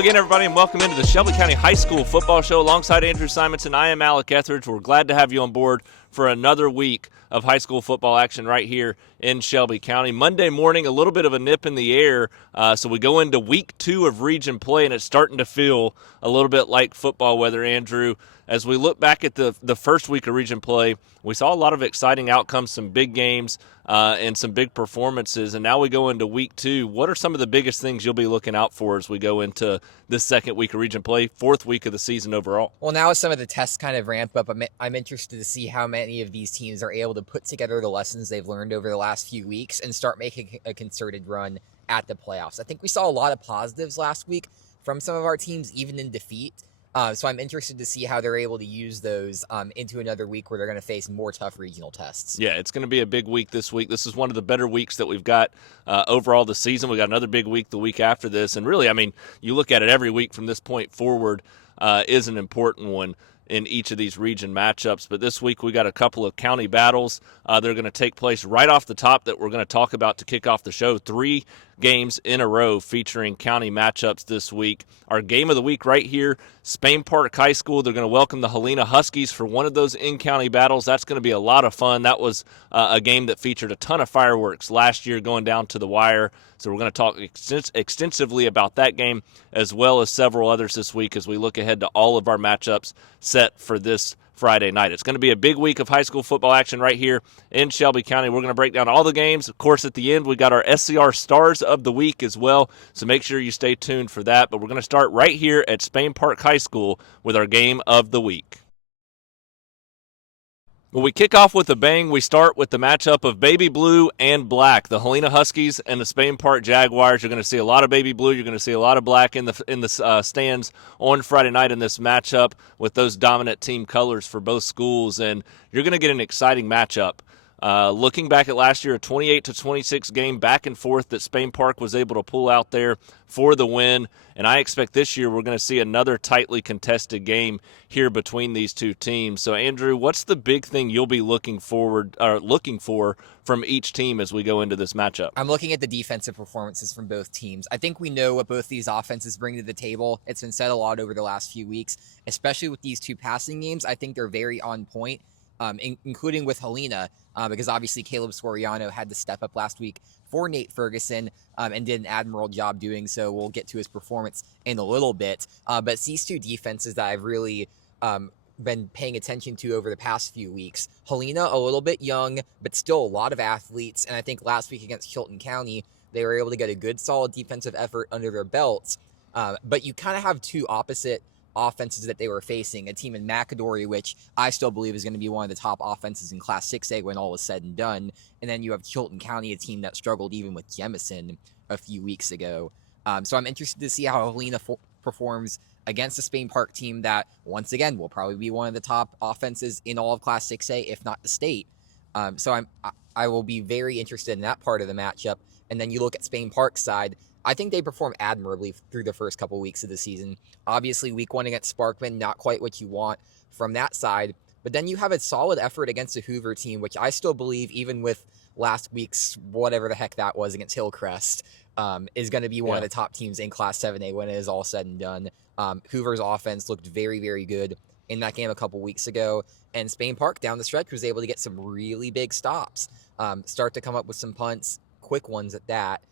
again, everybody, and welcome into the Shelby County High School Football Show alongside Andrew Simonson. I am Alec Etheridge. We're glad to have you on board for another week of high school football action right here in Shelby County. Monday morning, a little bit of a nip in the air, so we go into week 2 of region play, and it's starting to feel a little bit like football weather, Andrew. As we look back at the first week of region play, we saw a lot of exciting outcomes, some big games, and some big performances. And now we go into week 2. What are some of the biggest things you'll be looking out for as we go into this second week of region play, 4th week of the season overall? Well, now as some of the tests kind of ramp up, I'm interested to see how many of these teams are able to put together the lessons they've learned over the last few weeks and start making a concerted run at the playoffs. I think we saw a lot of positives last week from some of our teams, even in defeat. So I'm interested to see how they're able to use those into another week where they're going to face more tough regional tests. Yeah, it's going to be a big week this week. This is one of the better weeks that we've got overall this season. We got another big week the week after this. And really, I mean, you look at it every week from this point forward is an important one in each of these region matchups. But this week we got a couple of county battles. They're going to take place right off the top that we're going to talk about to kick off the show. 3 games in a row featuring county matchups this week. Our game of the week right here, Spain Park High School. They're going to welcome the Helena Huskies for one of those in-county battles. That's going to be a lot of fun. That was a game that featured a ton of fireworks last year going down to the wire. So we're going to talk extensively about that game as well as several others this week as we look ahead to all of our matchups set for this Friday night. It's going to be a big week of high school football action right here in Shelby County. We're going to break down all the games. Of course, at the end, we got our SCR Stars of the week as well, so make sure you stay tuned for that. But we're going to start right here at Spain Park High School with our game of the week. Well, we kick off with a bang. We start with the matchup of baby blue and black. The Helena Huskies and the Spain Park Jaguars. You're going to see a lot of baby blue. You're going to see a lot of black in the stands on Friday night in this matchup with those dominant team colors for both schools. And you're going to get an exciting matchup. Looking back at last year, a 28-26 game back and forth that Spain Park was able to pull out there for the win. And I expect this year we're going to see another tightly contested game here between these two teams. So, Andrew, what's the big thing you'll be looking for from each team as we go into this matchup? I'm looking at the defensive performances from both teams. I think we know what both these offenses bring to the table. It's been said a lot over the last few weeks, especially with these two passing games. I think they're very on point. Including with Helena, because obviously Caleb Soriano had to step up last week for Nate Ferguson and did an admirable job doing so. We'll get to his performance in a little bit. But these two defenses that I've really been paying attention to over the past few weeks. Helena, a little bit young, but still a lot of athletes. And I think last week against Chilton County, they were able to get a good, solid defensive effort under their belts. But you kind of have two opposite offenses that they were facing, a team in McAdory, which I still believe is going to be one of the top offenses in Class 6A when all is said and done. And then you have Chilton County, a team that struggled even with Jemison a few weeks ago. So I'm interested to see how Helena performs against the Spain Park team that, once again, will probably be one of the top offenses in all of Class 6A, if not the state. So I will be very interested in that part of the matchup. And then you look at Spain Park's side, I think they performed admirably through the first couple weeks of the season. Obviously, week 1 against Sparkman, not quite what you want from that side. But then you have a solid effort against the Hoover team, which I still believe, even with last week's whatever the heck that was against Hillcrest, is going to be one of the top teams in Class 7A when it is all said and done. Hoover's offense looked very, very good in that game a couple weeks ago. And Spain Park down the stretch was able to get some really big stops, start to come up with some punts, quick ones at that.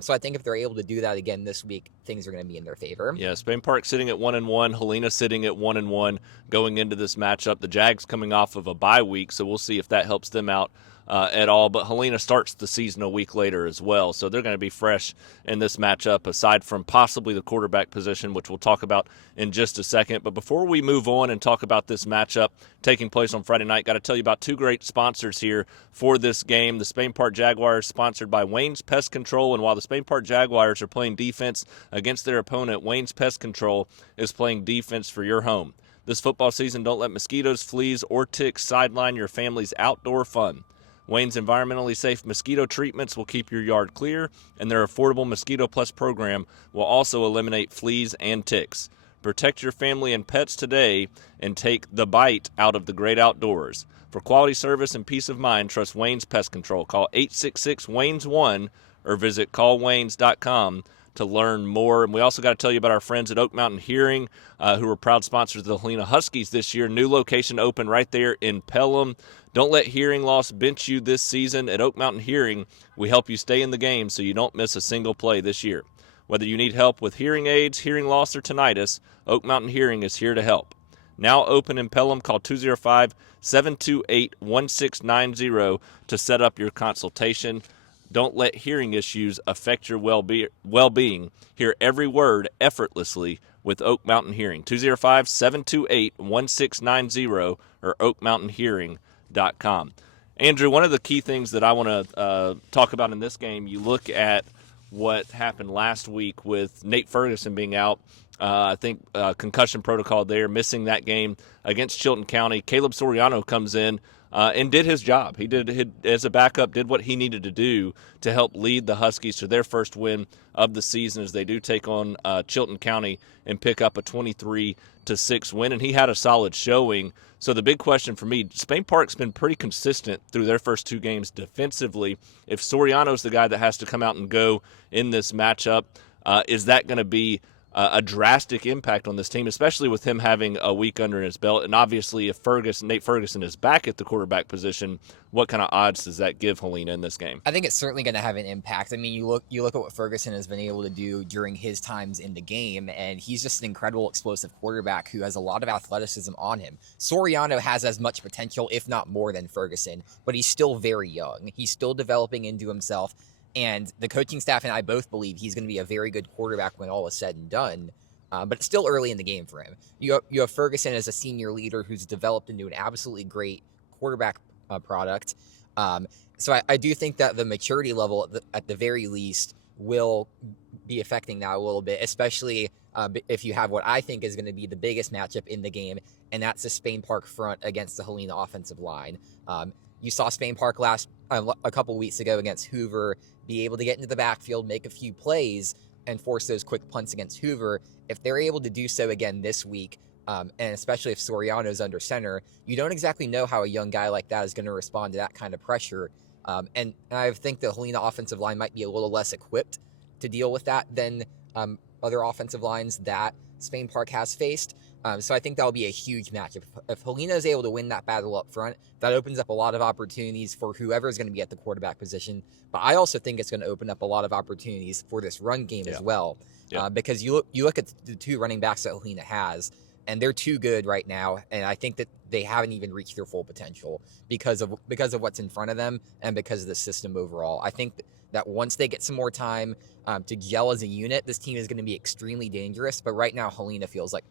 So I think if they're able to do that again this week, things are going to be in their favor. Yeah, Spain Park sitting at 1-1, Helena sitting at 1-1 going into this matchup. The Jags coming off of a bye week, so we'll see if that helps them out at all. But Helena starts the season a week later as well, so they're going to be fresh in this matchup, aside from possibly the quarterback position, which we'll talk about in just a second. But before we move on and talk about this matchup taking place on Friday night, got to tell you about two great sponsors here for this game. The Spain Park Jaguars, sponsored by Wayne's Pest Control, and while the Spain Park Jaguars are playing defense against their opponent, Wayne's Pest Control is playing defense for your home. This football season, don't let mosquitoes, fleas, or ticks sideline your family's outdoor fun. Wayne's environmentally safe mosquito treatments will keep your yard clear, and their affordable Mosquito Plus program will also eliminate fleas and ticks. Protect your family and pets today and take the bite out of the great outdoors. For quality service and peace of mind, trust Wayne's Pest Control. Call 866-WAYNES-1 or visit callwaynes.com to learn more. And we also got to tell you about our friends at Oak Mountain Hearing, who are proud sponsors of the Helena Huskies this year. New location open right there in Pelham. Don't let hearing loss bench you this season. At Oak Mountain Hearing, we help you stay in the game so you don't miss a single play this year. Whether you need help with hearing aids, hearing loss, or tinnitus, Oak Mountain Hearing is here to help. Now open in Pelham. Call 205-728-1690 to set up your consultation. Don't let hearing issues affect your well-being. Hear every word effortlessly with Oak Mountain Hearing. 205-728-1690 or oakmountainhearing.com. Andrew, one of the key things that I want to talk about in this game, you look at what happened last week with Nate Ferguson being out. I think concussion protocol there, missing that game against Chilton County. Caleb Soriano comes in and did his job. He did, as a backup, did what he needed to do to help lead the Huskies to their first win of the season as they do take on Chilton County and pick up a 23-6 win. And he had a solid showing. So the big question for me, Spain Park's been pretty consistent through their first two games defensively. If Soriano's the guy that has to come out and go in this matchup, is that going to be a drastic impact on this team, especially with him having a week under his belt? And obviously, if Nate Ferguson is back at the quarterback position, what kind of odds does that give Helena in this game? I think it's certainly going to have an impact. I mean, you look at what Ferguson has been able to do during his times in the game, and he's just an incredible explosive quarterback who has a lot of athleticism on him. Soriano has as much potential, if not more, than Ferguson, but he's still very young. He's still developing into himself. And the coaching staff and I both believe he's going to be a very good quarterback when all is said and done. But it's still early in the game for him. You have Ferguson as a senior leader who's developed into an absolutely great quarterback product. So I do think that the maturity level, at the very least, will be affecting that a little bit, especially if you have what I think is going to be the biggest matchup in the game, and that's the Spain Park front against the Helena offensive line. You saw Spain Park a couple weeks ago against Hoover be able to get into the backfield, make a few plays, and force those quick punts against Hoover. If they're able to do so again this week, and especially if Soriano's under center, you don't exactly know how a young guy like that is going to respond to that kind of pressure. And I think the Helena offensive line might be a little less equipped to deal with that than other offensive lines that Spain Park has faced. So I think that'll be a huge matchup. If Helena is able to win that battle up front, that opens up a lot of opportunities for whoever is going to be at the quarterback position. But I also think it's going to open up a lot of opportunities for this run game as well. Because you look at the two running backs that Helena has, and they're too good right now. And I think that they haven't even reached their full potential because of what's in front of them and because of the system overall. I think that once they get some more time to gel as a unit, this team is going to be extremely dangerous. But right now, Helena feels like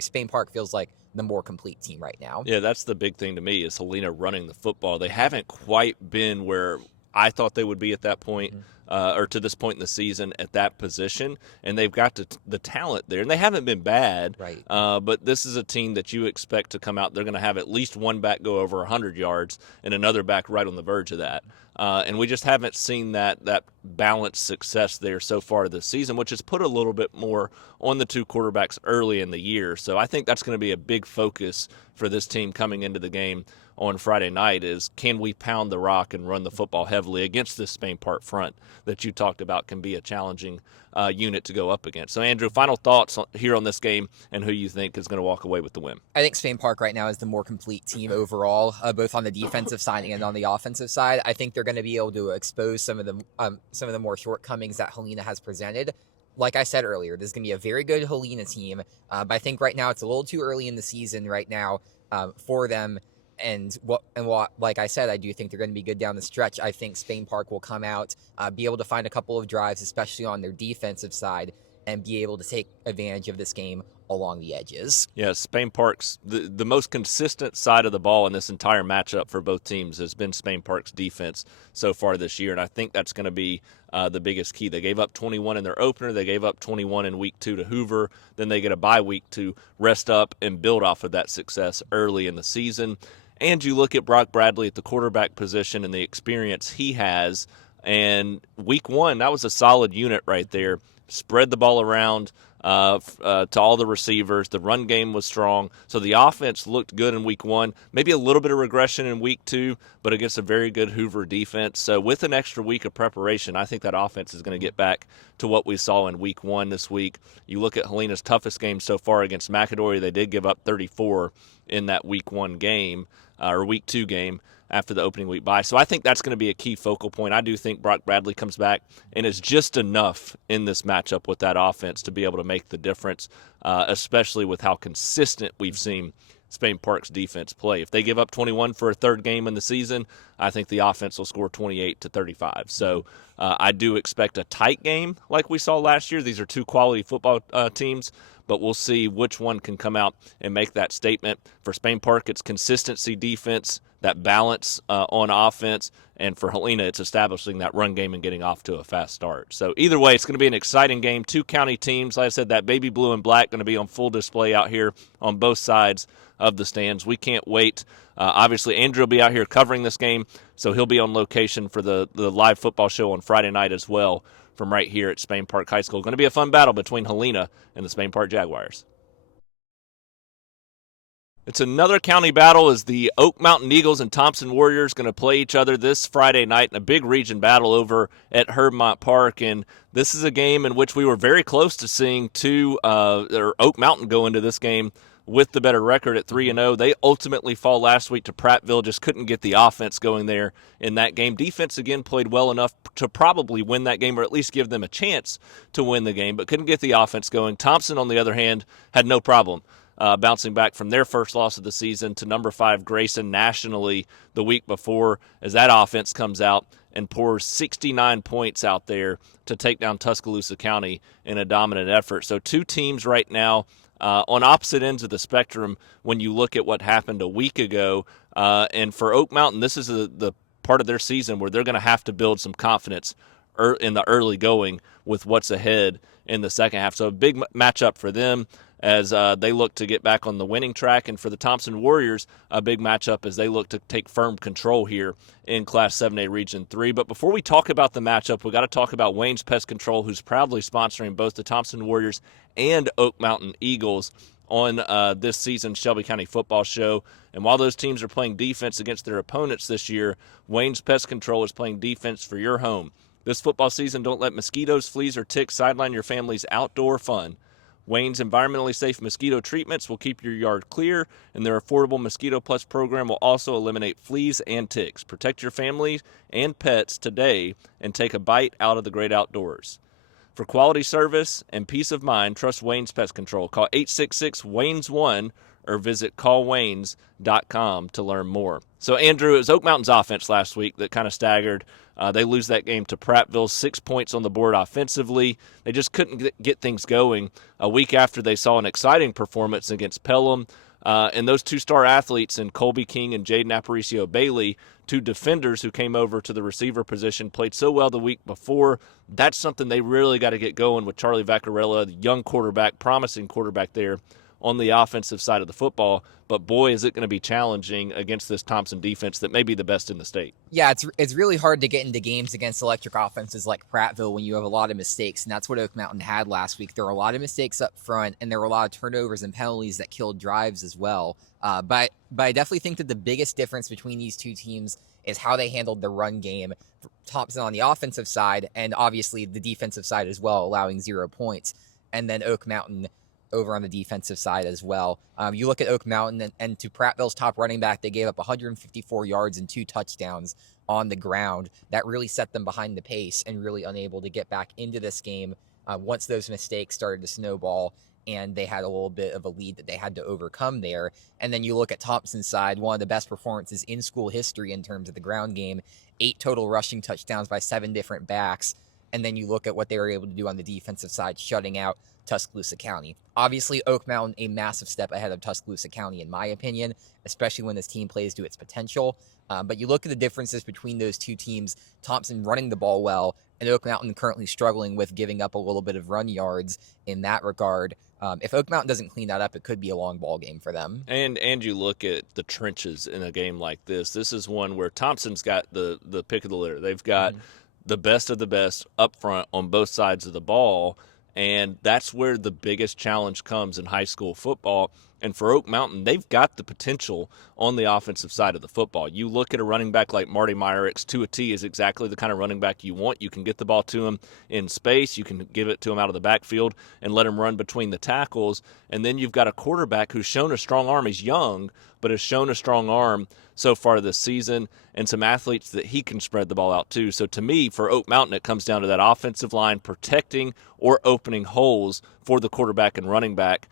Spain Park feels like the more complete team right now. Yeah, that's the big thing to me is Helena running the football. They haven't quite been where I thought they would be at that point, or to this point in the season at that position, and they've got the talent there, and they haven't been bad. Right. But this is a team that you expect to come out. They're going to have at least one back go over 100 yards and another back right on the verge of that. And we just haven't seen that balanced success there so far this season, which has put a little bit more on the two quarterbacks early in the year. So I think that's going to be a big focus for this team coming into the game on Friday night is, can we pound the rock and run the football heavily against this Spain Park front that you talked about can be a challenging unit to go up against. So, Andrew, final thoughts here on this game and who you think is going to walk away with the win. I think Spain Park right now is the more complete team overall, both on the defensive side and on the offensive side. I think they're going to be able to expose some of the more shortcomings that Helena has presented. Like I said earlier, this is going to be a very good Helena team, but I think right now it's a little too early in the season right now for them. And like I said, I do think they're going to be good down the stretch. I think Spain Park will come out, be able to find a couple of drives, especially on their defensive side, and be able to take advantage of this game along the edges. Yeah, Spain Park's the most consistent side of the ball in this entire matchup for both teams has been Spain Park's defense so far this year, and I think that's going to be the biggest key. They gave up 21 in their opener. They gave up 21 in week 2 to Hoover. Then they get a bye week to rest up and build off of that success early in the season. And you look at Brock Bradley at the quarterback position and the experience he has. And week 1, that was a solid unit right there. Spread the ball around, to all the receivers. The run game was strong. So the offense looked good in week 1. Maybe a little bit of regression in week 2, but against a very good Hoover defense. So with an extra week of preparation, I think that offense is going to get back to what we saw in week 1 this week. You look at Helena's toughest game so far against McAdory. They did give up 34 in that week 1 game, or week 2 game, after the opening week bye. So I think that's going to be a key focal point. I do think Brock Bradley comes back and is just enough in this matchup with that offense to be able to make the difference, especially with how consistent we've seen Spain Park's defense play. If they give up 21 for a third game in the season, I think the offense will score 28 to 35. So I do expect a tight game like we saw last year. These are two quality football teams, but we'll see which one can come out and make that statement. For Spain Park, it's consistency defense, that balance on offense, and for Helena, it's establishing that run game and getting off to a fast start. So either way, it's going to be an exciting game. Two county teams, like I said, that baby blue and black going to be on full display out here on both sides of the stands. We can't wait. Obviously, Andrew will be out here covering this game, so he'll be on location for the live football show on Friday night as well from right here at Spain Park High School. Going to be a fun battle between Helena and the Spain Park Jaguars. It's another county battle as the Oak Mountain Eagles and Thompson Warriors going to play each other this Friday night in a big region battle over at Herbmont Park. And this is a game in which we were very close to seeing Oak Mountain go into this game with the better record at 3-0. They ultimately fall last week to Prattville, just couldn't get the offense going there in that game. Defense, again, played well enough to probably win that game or at least give them a chance to win the game, but couldn't get the offense going. Thompson, on the other hand, had no problem bouncing back from their first loss of the season to number 5 Grayson nationally the week before, as that offense comes out and pours 69 points out there to take down Tuscaloosa County in a dominant effort. So two teams right now on opposite ends of the spectrum when you look at what happened a week ago. And for Oak Mountain, this is the part of their season where they're going to have to build some confidence in the early going with what's ahead in the second half. So a big matchup for them as they look to get back on the winning track. And for the Thompson Warriors, a big matchup as they look to take firm control here in Class 7A Region 3. But before we talk about the matchup, we got to talk about Wayne's Pest Control, who's proudly sponsoring both the Thompson Warriors and Oak Mountain Eagles on this season's Shelby County Football Show. And while those teams are playing defense against their opponents this year, Wayne's Pest Control is playing defense for your home. This football season, don't let mosquitoes, fleas, or ticks sideline your family's outdoor fun. Wayne's environmentally safe mosquito treatments will keep your yard clear, and their affordable Mosquito Plus program will also eliminate fleas and ticks. Protect your family and pets today and take a bite out of the great outdoors. For quality service and peace of mind, trust Wayne's Pest Control. Call 866-WAYNES-1 or visit callwaynes.com to learn more. So, Andrew, it was Oak Mountain's offense last week that kind of staggered. They lose that game to Prattville, 6 points on the board offensively. They just couldn't get things going a week after they saw an exciting performance against Pelham. And those two star athletes in Colby King and Jaden Aparicio Bailey, two defenders who came over to the receiver position, played so well the week before. That's something they really got to get going with Charlie Vaccarella, the young quarterback, promising quarterback there on the offensive side of the football. But boy, is it going to be challenging against this Thompson defense that may be the best in the state. Yeah, it's really hard to get into games against electric offenses like Prattville when you have a lot of mistakes, and that's what Oak Mountain had last week. There were a lot of mistakes up front, and there were a lot of turnovers and penalties that killed drives as well. But I definitely think that the biggest difference between these two teams is how they handled the run game. Thompson on the offensive side, and obviously the defensive side as well, allowing 0 points, and then Oak Mountain over on the defensive side as well. You look at Oak Mountain, and to Prattville's top running back, they gave up 154 yards and 2 touchdowns on the ground. That really set them behind the pace and really unable to get back into this game once those mistakes started to snowball and they had a little bit of a lead that they had to overcome there. And then you look at Thompson's side, one of the best performances in school history in terms of the ground game, 8 total rushing touchdowns by 7 different backs. And then you look at what they were able to do on the defensive side, shutting out Tuscaloosa County. Obviously, Oak Mountain, a massive step ahead of Tuscaloosa County, in my opinion, especially when this team plays to its potential. But you look at the differences between those two teams, Thompson running the ball well, and Oak Mountain currently struggling with giving up a little bit of run yards in that regard. If Oak Mountain doesn't clean that up, it could be a long ball game for them. And you look at the trenches in a game like this. This is one where Thompson's got the pick of the litter. They've got the best of the best up front on both sides of the ball. And that's where the biggest challenge comes in high school football. And for Oak Mountain, they've got the potential on the offensive side of the football. You look at a running back like Marty Myrick's to a T is exactly the kind of running back you want. You can get the ball to him in space. You can give it to him out of the backfield and let him run between the tackles. And then you've got a quarterback who's shown a strong arm. He's young, but has shown a strong arm so far this season, and some athletes that he can spread the ball out to. So to me, for Oak Mountain, it comes down to that offensive line protecting or opening holes for the quarterback and running back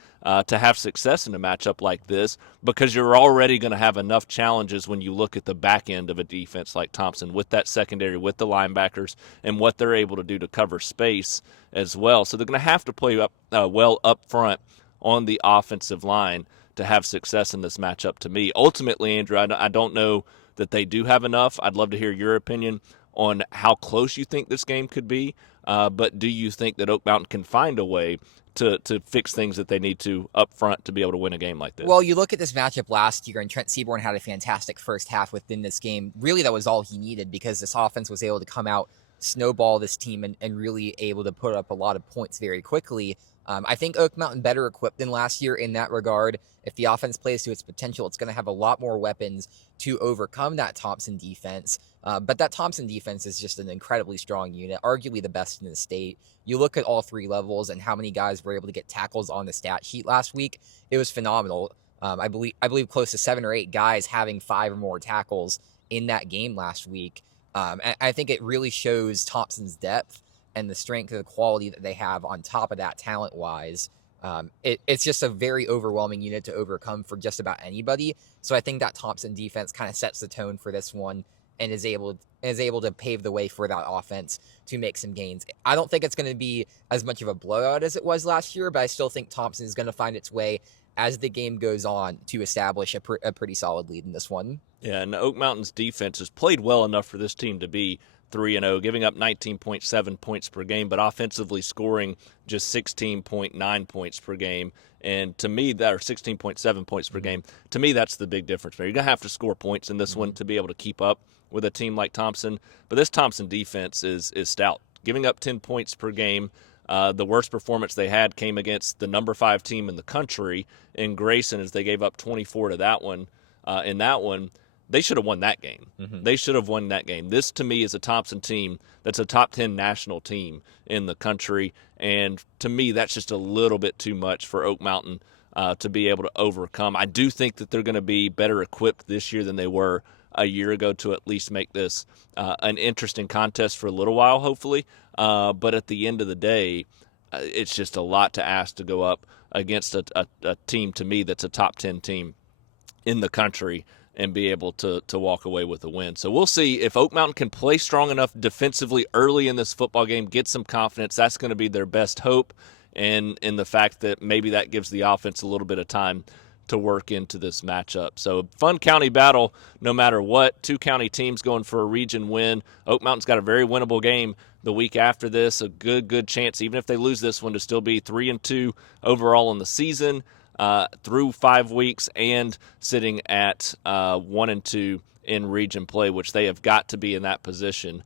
to have success in a matchup like this, because you're already going to have enough challenges when you look at the back end of a defense like Thompson with that secondary, with the linebackers, and what they're able to do to cover space as well. So they're going to have to play well up front on the offensive line to have success in this matchup to me. Ultimately, Andrew, I don't know that they do have enough. I'd love to hear your opinion on how close you think this game could be, but do you think that Oak Mountain can find a way to fix things that they need to up front to be able to win a game like this? Well, you look at this matchup last year, and Trent Seaborn had a fantastic first half within this game. Really, that was all he needed, because this offense was able to come out, snowball this team, and really able to put up a lot of points very quickly. I think Oak Mountain better equipped than last year in that regard. If the offense plays to its potential, it's going to have a lot more weapons to overcome that Thompson defense. But that Thompson defense is just an incredibly strong unit, arguably the best in the state. You look at all three levels and how many guys were able to get tackles on the stat sheet last week. It was phenomenal. I believe close to 7 or 8 guys having 5 or more tackles in that game last week. And I think it really shows Thompson's depth and the strength and the quality that they have on top of that talent-wise. It's just a very overwhelming unit to overcome for just about anybody. So I think that Thompson defense kind of sets the tone for this one and is able to pave the way for that offense to make some gains. I don't think it's going to be as much of a blowout as it was last year, but I still think Thompson is going to find its way as the game goes on to establish a pretty solid lead in this one. Yeah, and Oak Mountain's defense has played well enough for this team to be 3-0, giving up 19.7 points per game, but offensively scoring just 16.9 points per game. And to me, that, or 16.7 points per game, to me, that's the big difference. You're going to have to score points in this one to be able to keep up with a team like Thompson. But this Thompson defense is stout, giving up 10 points per game. The worst performance they had came against the number 5 team in the country in Grayson, as they gave up 24 to that one. In that one, they should have won that game. They should have won that game. This, to me, is a Thompson team that's a top 10 national team in the country. And to me, that's just a little bit too much for Oak Mountain to be able to overcome. I do think that they're going to be better equipped this year than they were a year ago to at least make this an interesting contest for a little while, hopefully. But at the end of the day, it's just a lot to ask to go up against a team, to me, that's a top 10 team in the country and be able to walk away with a win. So we'll see if Oak Mountain can play strong enough defensively early in this football game, get some confidence. That's going to be their best hope, and in the fact that maybe that gives the offense a little bit of time to work into this matchup. So fun county battle no matter what. 2 county teams going for a region win. Oak Mountain's got a very winnable game the week after this. A good chance, even if they lose this one, to still be 3-2 overall in the season through 5 weeks, and sitting at 1-2 in region play, which they have got to be in that position.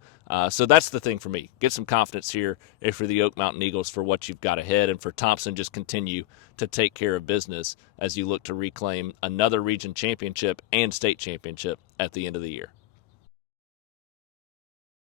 So that's the thing for me. Get some confidence here if you're the Oak Mountain Eagles for what you've got ahead, and for Thompson, just continue to take care of business as you look to reclaim another region championship and state championship at the end of the year.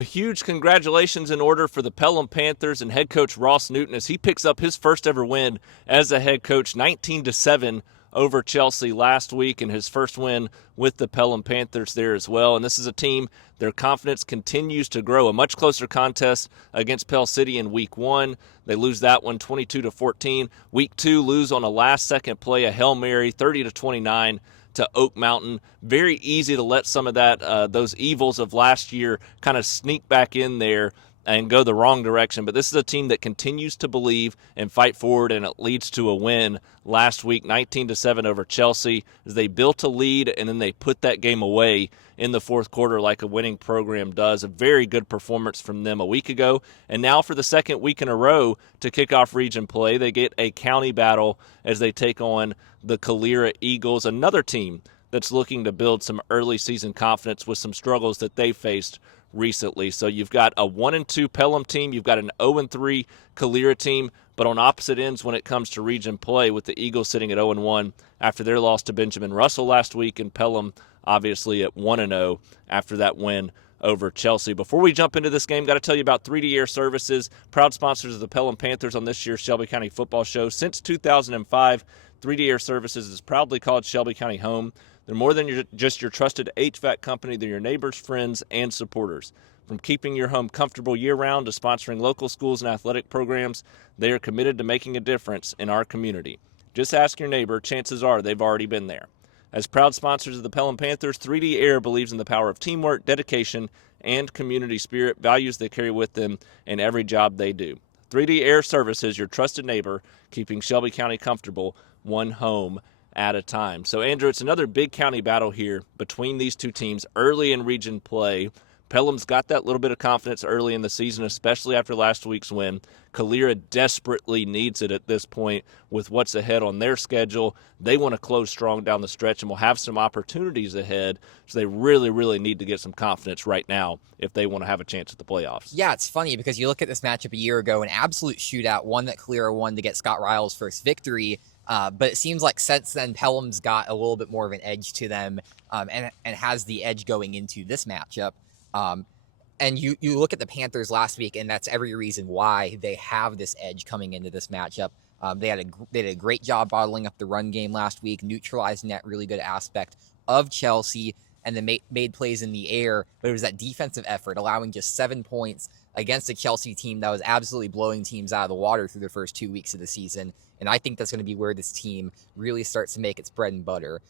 A huge congratulations in order for the Pelham Panthers and head coach Ross Newton as he picks up his first ever win as a head coach, 19-7 over Chelsea last week, and his first win with the Pelham Panthers there as well. And this is a team, their confidence continues to grow. A much closer contest against Pell City in week 1. They lose that one 22-14. Week 2, lose on a last-second play, a Hail Mary, 30-29 to Oak Mountain. Very easy to let some of that, those evils of last year kind of sneak back in there and go the wrong direction. But this is a team that continues to believe and fight forward, and it leads to a win last week, 19-7 over Chelsea, as they built a lead and then they put that game away in the fourth quarter like a winning program does. A very good performance from them a week ago. And now for the second week in a row to kick off region play, they get a county battle as they take on the Calera Eagles, another team that's looking to build some early season confidence with some struggles that they faced recently. So you've got a 1-2 Pelham team, you've got an 0-3 Calera team, but on opposite ends when it comes to region play, with the Eagles sitting at 0-1 after their loss to Benjamin Russell last week, and Pelham obviously at 1-0 after that win over Chelsea. Before we jump into this game, got to tell you about 3D Air Services, proud sponsors of the Pelham Panthers on this year's Shelby County Football Show. Since 2005, 3D Air Services has proudly called Shelby County home. They're more than just your trusted HVAC company. They're your neighbors, friends, and supporters. From keeping your home comfortable year-round to sponsoring local schools and athletic programs, they are committed to making a difference in our community. Just ask your neighbor. Chances are they've already been there. As proud sponsors of the Pelham Panthers, 3D Air believes in the power of teamwork, dedication, and community spirit, values they carry with them in every job they do. 3D Air Services, your trusted neighbor, keeping Shelby County comfortable, one home at a time. So, Andrew, it's another big county battle here between these two teams early in region play. Pelham's got that little bit of confidence early in the season, especially after last week's win. Calera desperately needs it at this point with what's ahead on their schedule. They want to close strong down the stretch and will have some opportunities ahead, so they really, really need to get some confidence right now if they want to have a chance at the playoffs. Yeah, it's funny because you look at this matchup a year ago, an absolute shootout, one that Calera won to get Scott Ryle's first victory. But it seems like since then, Pelham's got a little bit more of an edge to them and has the edge going into this matchup. And you look at the Panthers last week, and that's every reason why they have this edge coming into this matchup. They did a great job bottling up the run game last week, neutralizing that really good aspect of Chelsea, and then made plays in the air. But it was that defensive effort, allowing just 7 points against a Chelsea team that was absolutely blowing teams out of the water through the first 2 weeks of the season. And I think that's going to be where this team really starts to make its bread and butter.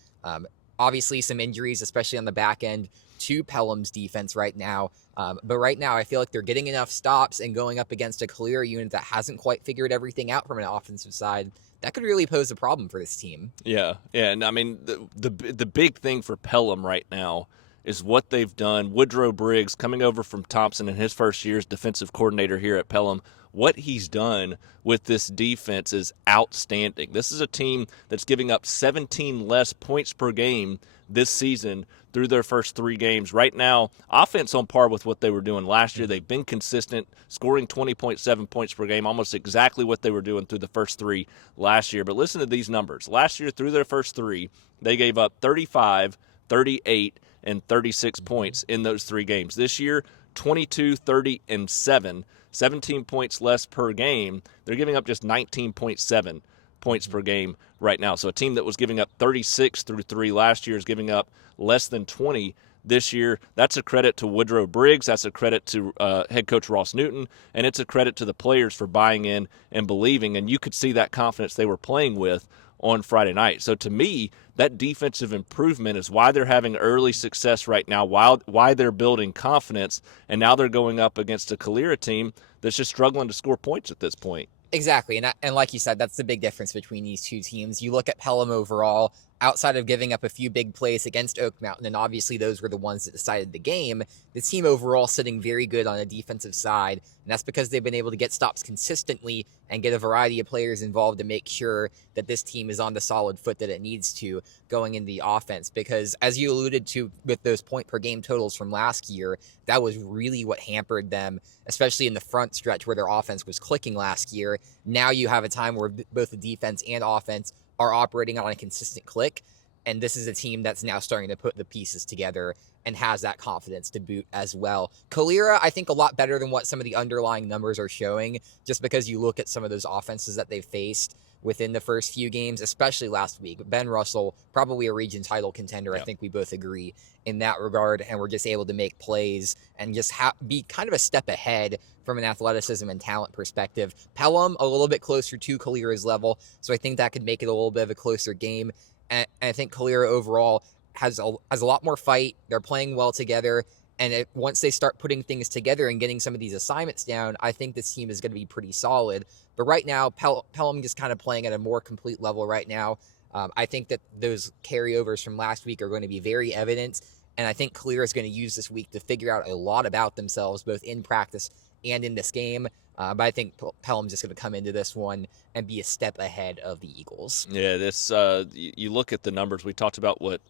Obviously, some injuries, especially on the back end, to Pelham's defense right now. But right now, I feel like they're getting enough stops and going up against a Calera unit that hasn't quite figured everything out from an offensive side. That could really pose a problem for this team. Yeah, and I mean, the big thing for Pelham right now is what they've done. Woodrow Briggs coming over from Thompson in his first year as defensive coordinator here at Pelham. What he's done with this defense is outstanding. This is a team that's giving up 17 less points per game this season through their first 3 games. Right now, offense on par with what they were doing last year. They've been consistent, scoring 20.7 points per game, almost exactly what they were doing through the first 3 last year. But listen to these numbers. Last year, through their first 3, they gave up 35, 38, and 36 points in those 3 games. This year, 22, 30, and 7. 17 points less per game. They're giving up just 19.7 points per game right now. So a team that was giving up 36 through 3 last year is giving up less than 20 this year. That's a credit to Woodrow Briggs. That's a credit to head coach Ross Newton. And it's a credit to the players for buying in and believing. And you could see that confidence they were playing with on Friday night. So to me, that defensive improvement is why they're having early success right now, why they're building confidence, and now they're going up against a Calera team that's just struggling to score points at this point. Exactly, and like you said, that's the big difference between these two teams. You look at Pelham overall, outside of giving up a few big plays against Oak Mountain, and obviously those were the ones that decided the game, the team overall sitting very good on the defensive side, and that's because they've been able to get stops consistently and get a variety of players involved to make sure that this team is on the solid foot that it needs to going in the offense. Because as you alluded to with those point per game totals from last year, that was really what hampered them, especially in the front stretch where their offense was clicking last year. Now you have a time where both the defense and offense are operating on a consistent click, and this is a team that's now starting to put the pieces together and has that confidence to boot as well. Calera, I think, a lot better than what some of the underlying numbers are showing, just because you look at some of those offenses that they've faced within the first few games, especially last week. Ben Russell, probably a region title contender. Yep. I think we both agree in that regard, and we're just able to make plays and just be kind of a step ahead from an athleticism and talent perspective. Pelham, a little bit closer to Calera's level, so I think that could make it a little bit of a closer game. And I think Calera overall has a lot more fight. They're playing well together, and once they start putting things together and getting some of these assignments down, I think this team is going to be pretty solid. But right now, Pelham just kind of playing at a more complete level right now. I think that those carryovers from last week are going to be very evident, and I think Calera is going to use this week to figure out a lot about themselves, both in practice and in this game. But I think Pelham's just going to come into this one and be a step ahead of the Eagles. Yeah, this you look at the numbers. We talked about what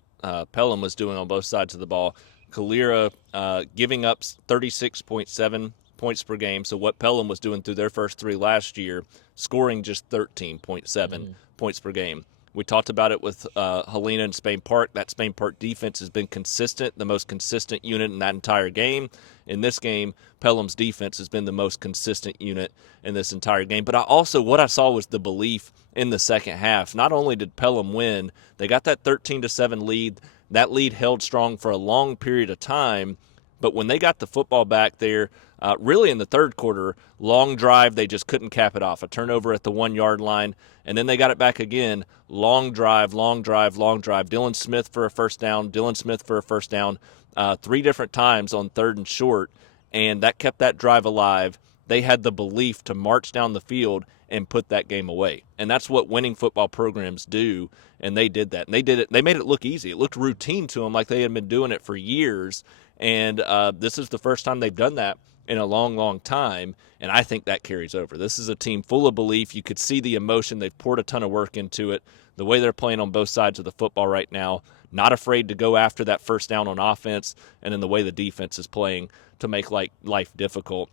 Pelham was doing on both sides of the ball. Calera giving up 36.7 points per game. So what Pelham was doing through their first 3 last year, scoring just 13.7 points per game. We talked about it with Helena and Spain Park. That Spain Park defense has been consistent, the most consistent unit in that entire game. In this game, Pelham's defense has been the most consistent unit in this entire game. But what I saw was the belief in the second half. Not only did Pelham win, they got that 13-7 lead. That lead held strong for a long period of time. But when they got the football back there, really in the third quarter, long drive, they just couldn't cap it off. A turnover at the 1-yard line, and then they got it back again. Long drive, long drive, long drive. Dylan Smith for a first down, 3 different times on 3rd and short, and that kept that drive alive. They had the belief to march down the field and put that game away. And that's what winning football programs do, and they did that. And they did it. They made it look easy. It looked routine to them, like they had been doing it for years. And this is the first time they've done that in a long, long time, and I think that carries over. This is a team full of belief. You could see the emotion. They've poured a ton of work into it. The way they're playing on both sides of the football right now, not afraid to go after that first down on offense, and then the way the defense is playing to make life difficult.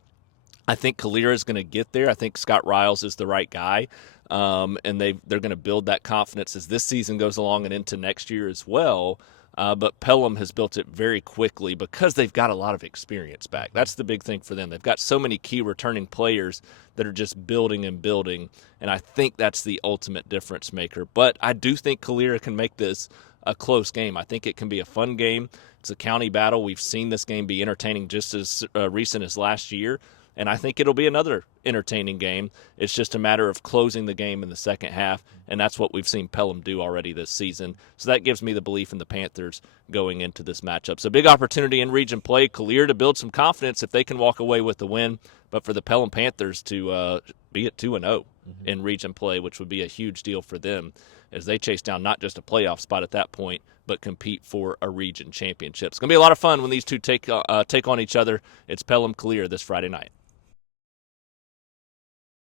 I think Calera is going to get there. I think Scott Riles is the right guy, and they're going to build that confidence as this season goes along and into next year as well. But Pelham has built it very quickly because they've got a lot of experience back. That's the big thing for them. They've got so many key returning players that are just building and building, and I think that's the ultimate difference maker. But I do think Calera can make this a close game. I think it can be a fun game. It's a county battle. We've seen this game be entertaining just as recent as last year. And I think it'll be another entertaining game. It's just a matter of closing the game in the second half, and that's what we've seen Pelham do already this season. So that gives me the belief in the Panthers going into this matchup. So big opportunity in region play. Calera to build some confidence if they can walk away with the win, but for the Pelham Panthers to be at 2-0 in region play, which would be a huge deal for them as they chase down not just a playoff spot at that point, but compete for a region championship. It's going to be a lot of fun when these two take on each other. It's Pelham Calera this Friday night.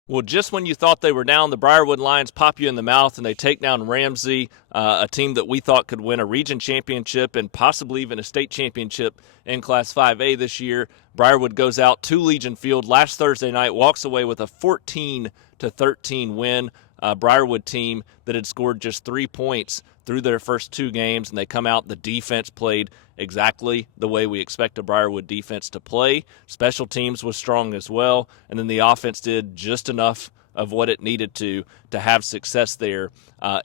Well, just when you thought they were down, the Briarwood Lions pop you in the mouth, and they take down Ramsey, a team that we thought could win a region championship and possibly even a state championship in Class 5A this year. Briarwood goes out to Legion Field last Thursday night, walks away with a 14-13 win. Briarwood team that had scored just 3 points through their first 2 games, and they come out. The defense played exactly the way we expect a Briarwood defense to play. Special teams was strong as well, and then the offense did just enough of what it needed to have success there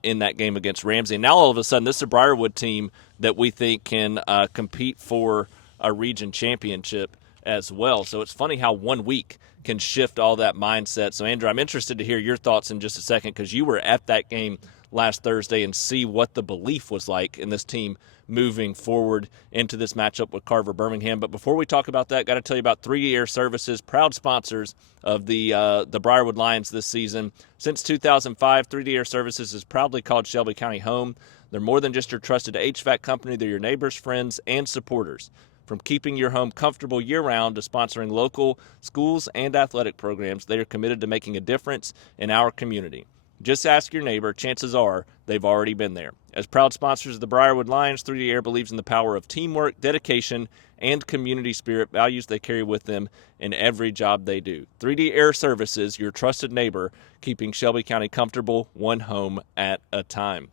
in that game against Ramsey. And now all of a sudden, this is a Briarwood team that we think can compete for a region championship as well. So it's funny how 1 week can shift all that mindset. So, Andrew, I'm interested to hear your thoughts in just a second because you were at that game last Thursday and see what the belief was like in this team moving forward into this matchup with Carver Birmingham. But before we talk about that, got to tell you about 3D Air Services, proud sponsors of the Briarwood Lions this season. Since 2005, 3D Air Services has proudly called Shelby County home. They're more than just your trusted HVAC company. They're your neighbors, friends, and supporters. From keeping your home comfortable year-round to sponsoring local schools and athletic programs, they are committed to making a difference in our community. Just ask your neighbor. Chances are they've already been there. As proud sponsors of the Briarwood Lions, 3D Air believes in the power of teamwork, dedication, and community spirit, values they carry with them in every job they do. 3D Air Services, your trusted neighbor, keeping Shelby County comfortable, one home at a time.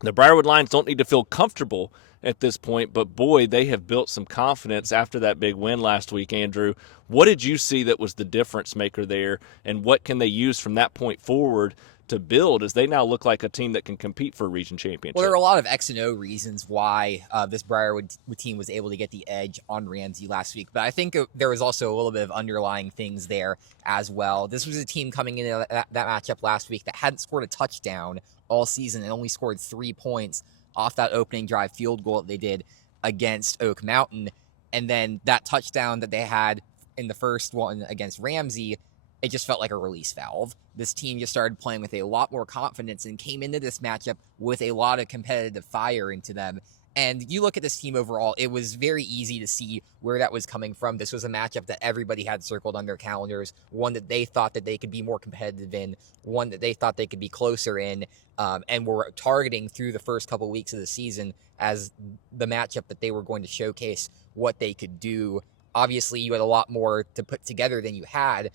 The Briarwood Lions don't need to feel comfortable at this point, but boy, they have built some confidence after that big win last week, Andrew. What did you see that was the difference maker there, and what can they use from that point forward to build as they now look like a team that can compete for a region championship? Well, there are a lot of X and O reasons why this Briarwood team was able to get the edge on Ramsey last week, but I think there was also a little bit of underlying things there as well. This was a team coming into that matchup last week that hadn't scored a touchdown all season and only scored 3 points off that opening drive field goal that they did against Oak Mountain. And then that touchdown that they had in the first one against Ramsey, it just felt like a release valve. This team just started playing with a lot more confidence and came into this matchup with a lot of competitive fire into them. And you look at this team overall, it was very easy to see where that was coming from. This was a matchup that everybody had circled on their calendars, one that they thought that they could be more competitive in, one that they thought they could be closer in, and were targeting through the first couple weeks of the season as the matchup that they were going to showcase what they could do. Obviously, you had a lot more to put together than you had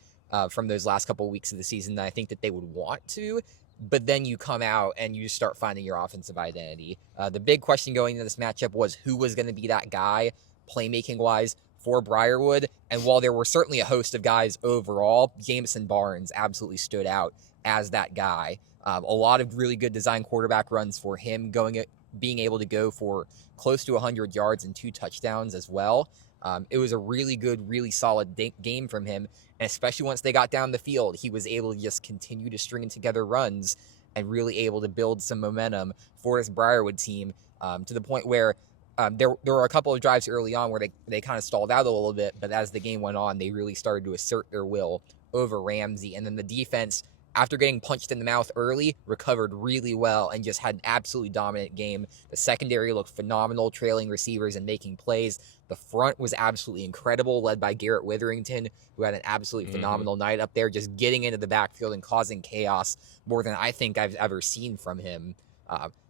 from those last couple weeks of the season than I think that they would want to. But then you come out and you start finding your offensive identity. The big question going into this matchup was who was going to be that guy playmaking-wise for Briarwood. And while there were certainly a host of guys overall, Jemison Barnes absolutely stood out as that guy. A lot of really good design quarterback runs for him, being able to go for close to 100 yards and 2 touchdowns as well. It was a really good, really solid game from him. And especially once they got down the field, he was able to just continue to string together runs and really able to build some momentum for this Briarwood team to the point where there were a couple of drives early on where they kind of stalled out a little bit. But as the game went on, they really started to assert their will over Ramsey. And then the defense, after getting punched in the mouth early, recovered really well and just had an absolutely dominant game. The secondary looked phenomenal, trailing receivers and making plays. The front was absolutely incredible, led by Garrett Witherington, who had an absolutely phenomenal night up there, just getting into the backfield and causing chaos more than I think I've ever seen from him.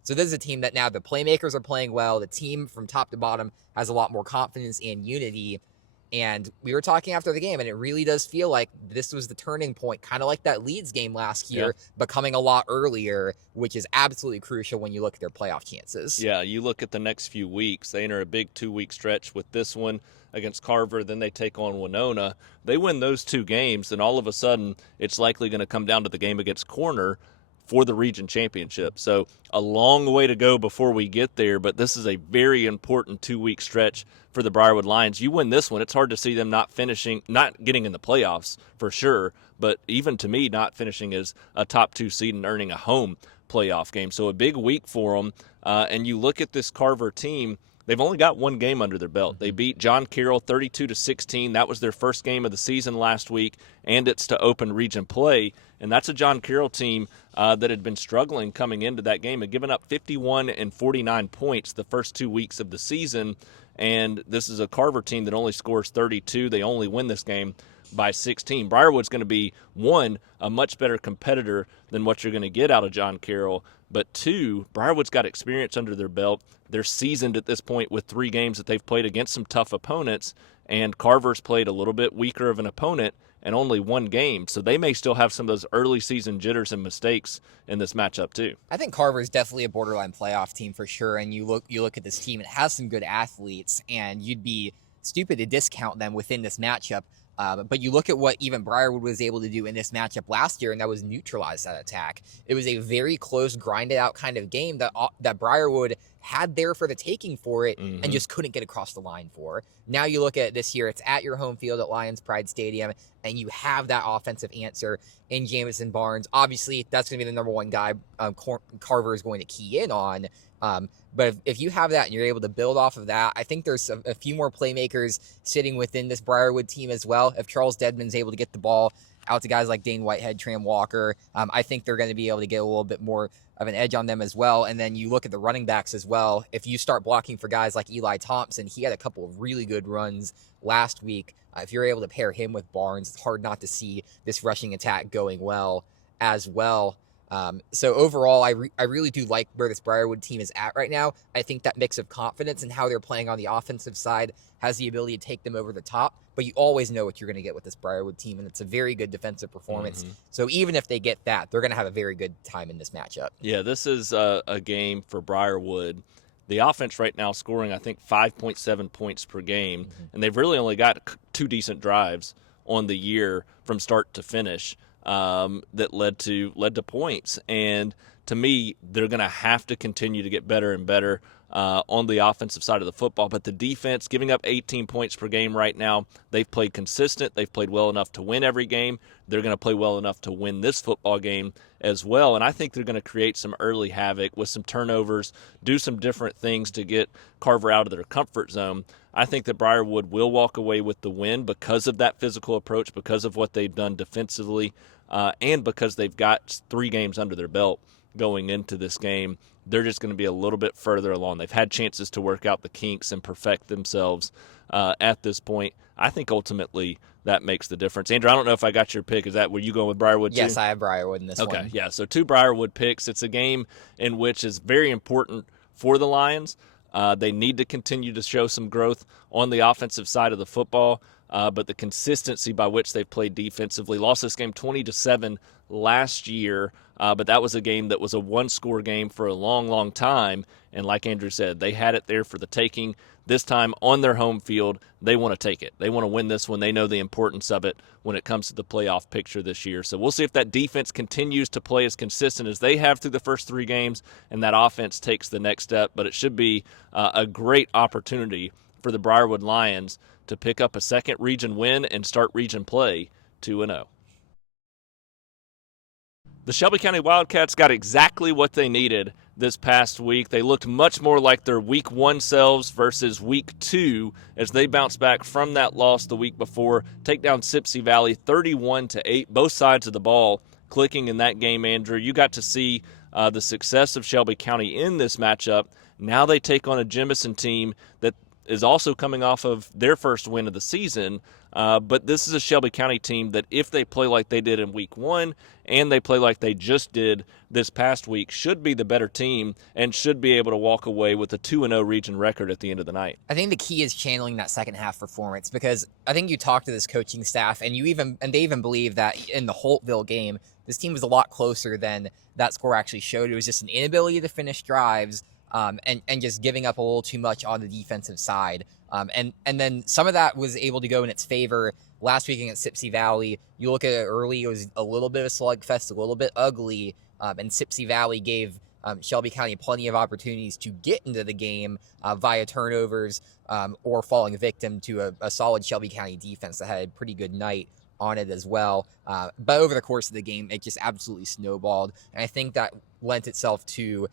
So this is a team that now the playmakers are playing well. The team from top to bottom has a lot more confidence and unity. And we were talking after the game, and it really does feel like this was the turning point, kind of like that Leeds game last year, becoming a lot earlier, which is absolutely crucial when you look at their playoff chances. Yeah, you look at the next few weeks. They enter a big 2-week stretch with this one against Carver, then they take on Winona. They win those 2 games, then all of a sudden it's likely going to come down to the game against Corner for the region championship. So a long way to go before we get there, but this is a very important 2-week stretch for the Briarwood Lions. You win this one, it's hard to see them not getting in the playoffs for sure, but even to me, not finishing as a top 2 seed and earning a home playoff game. So a big week for them. And you look at this Carver team, they've only got 1 game under their belt. They beat John Carroll 32-16. That was their first game of the season last week, and it's to open region play. And that's a John Carroll team that had been struggling coming into that game, had given up 51 and 49 points the first 2 weeks of the season. And this is a Carver team that only scores 32. They only win this game by 16. Briarwood's going to be, 1, a much better competitor than what you're going to get out of John Carroll. But 2, Briarwood's got experience under their belt. They're seasoned at this point with 3 games that they've played against some tough opponents. And Carver's played a little bit weaker of an opponent and only 1 game. So they may still have some of those early season jitters and mistakes in this matchup too. I think Carver is definitely a borderline playoff team for sure. And you look at this team, it has some good athletes, and you'd be stupid to discount them within this matchup. But you look at what even Briarwood was able to do in this matchup last year, and that was neutralize that attack. It was a very close, grinded out kind of game that Briarwood had there for the taking for it and just couldn't get across the line for. Now you look at this year, it's at your home field at Lions Pride Stadium, and you have that offensive answer in Jemison Barnes. Obviously, that's going to be the number 1 guy Carver is going to key in on. But if you have that and you're able to build off of that, I think there's a few more playmakers sitting within this Briarwood team as well. If Charles Dedman's able to get the ball out to guys like Dane Whitehead, Tram Walker, I think they're going to be able to get a little bit more of an edge on them as well. And then you look at the running backs as well. If you start blocking for guys like Eli Thompson, he had a couple of really good runs last week. If you're able to pair him with Barnes, it's hard not to see this rushing attack going well as well. So overall, I really do like where this Briarwood team is at right now. I think that mix of confidence and how they're playing on the offensive side has the ability to take them over the top, but you always know what you're going to get with this Briarwood team, and it's a very good defensive performance. So even if they get that, they're going to have a very good time in this matchup. Yeah, this is a game for Briarwood. The offense right now scoring, I think, 5.7 points per game, and they've really only got 2 decent drives on the year from start to finish. That led to points. And to me, they're going to have to continue to get better and better on the offensive side of the football. But the defense, giving up 18 points per game right now, they've played consistent. They've played well enough to win every game. They're going to play well enough to win this football game as well. And I think they're going to create some early havoc with some turnovers, do some different things to get Carver out of their comfort zone. I think that Briarwood will walk away with the win because of that physical approach, because of what they've done defensively, and because they've got 3 games under their belt going into this game. they're just going to be a little bit further along. They've had chances to work out the kinks and perfect themselves at this point. I think ultimately that makes the difference. Andrew, I don't know if I got your pick. Were you going with Briarwood too? Yes, I have Briarwood in this one. Okay, yeah. So 2 Briarwood picks. It's a game in which is very important for the Lions. They need to continue to show some growth on the offensive side of the football, but the consistency by which they've played defensively. Lost this game 20-7 last year, but that was a game that was a one-score game for a long, long time. And like Andrew said, they had it there for the taking. This time on their home field, they want to take it. They want to win this one. They know the importance of it when it comes to the playoff picture this year. So we'll see if that defense continues to play as consistent as they have through the first 3 games and that offense takes the next step. But it should be a great opportunity for the Briarwood Lions to pick up a second region win and start region play 2-0. The Shelby County Wildcats got exactly what they needed this past week. They looked much more like their Week 1 selves versus Week 2 as they bounced back from that loss the week before, take down Sipsey Valley 31-8. Both sides of the ball clicking in that game, Andrew. You got to see the success of Shelby County in this matchup. Now they take on a Jemison team that is also coming off of their first win of the season. But this is a Shelby County team that if they play like they did in Week 1 and they play like they just did this past week, should be the better team and should be able to walk away with a 2-0 region record at the end of the night. I think the key is channeling that second half performance, because I think you talk to this coaching staff and they even believe that in the Holtville game, this team was a lot closer than that score actually showed. It was just an inability to finish drives and just giving up a little too much on the defensive side. And then some of that was able to go in its favor last week against Sipsey Valley. You look at it early, it was a little bit of a slugfest, a little bit ugly, and Sipsey Valley gave Shelby County plenty of opportunities to get into the game via turnovers or falling victim to a solid Shelby County defense that had a pretty good night on it as well. But over the course of the game, it just absolutely snowballed. And I think that lent itself to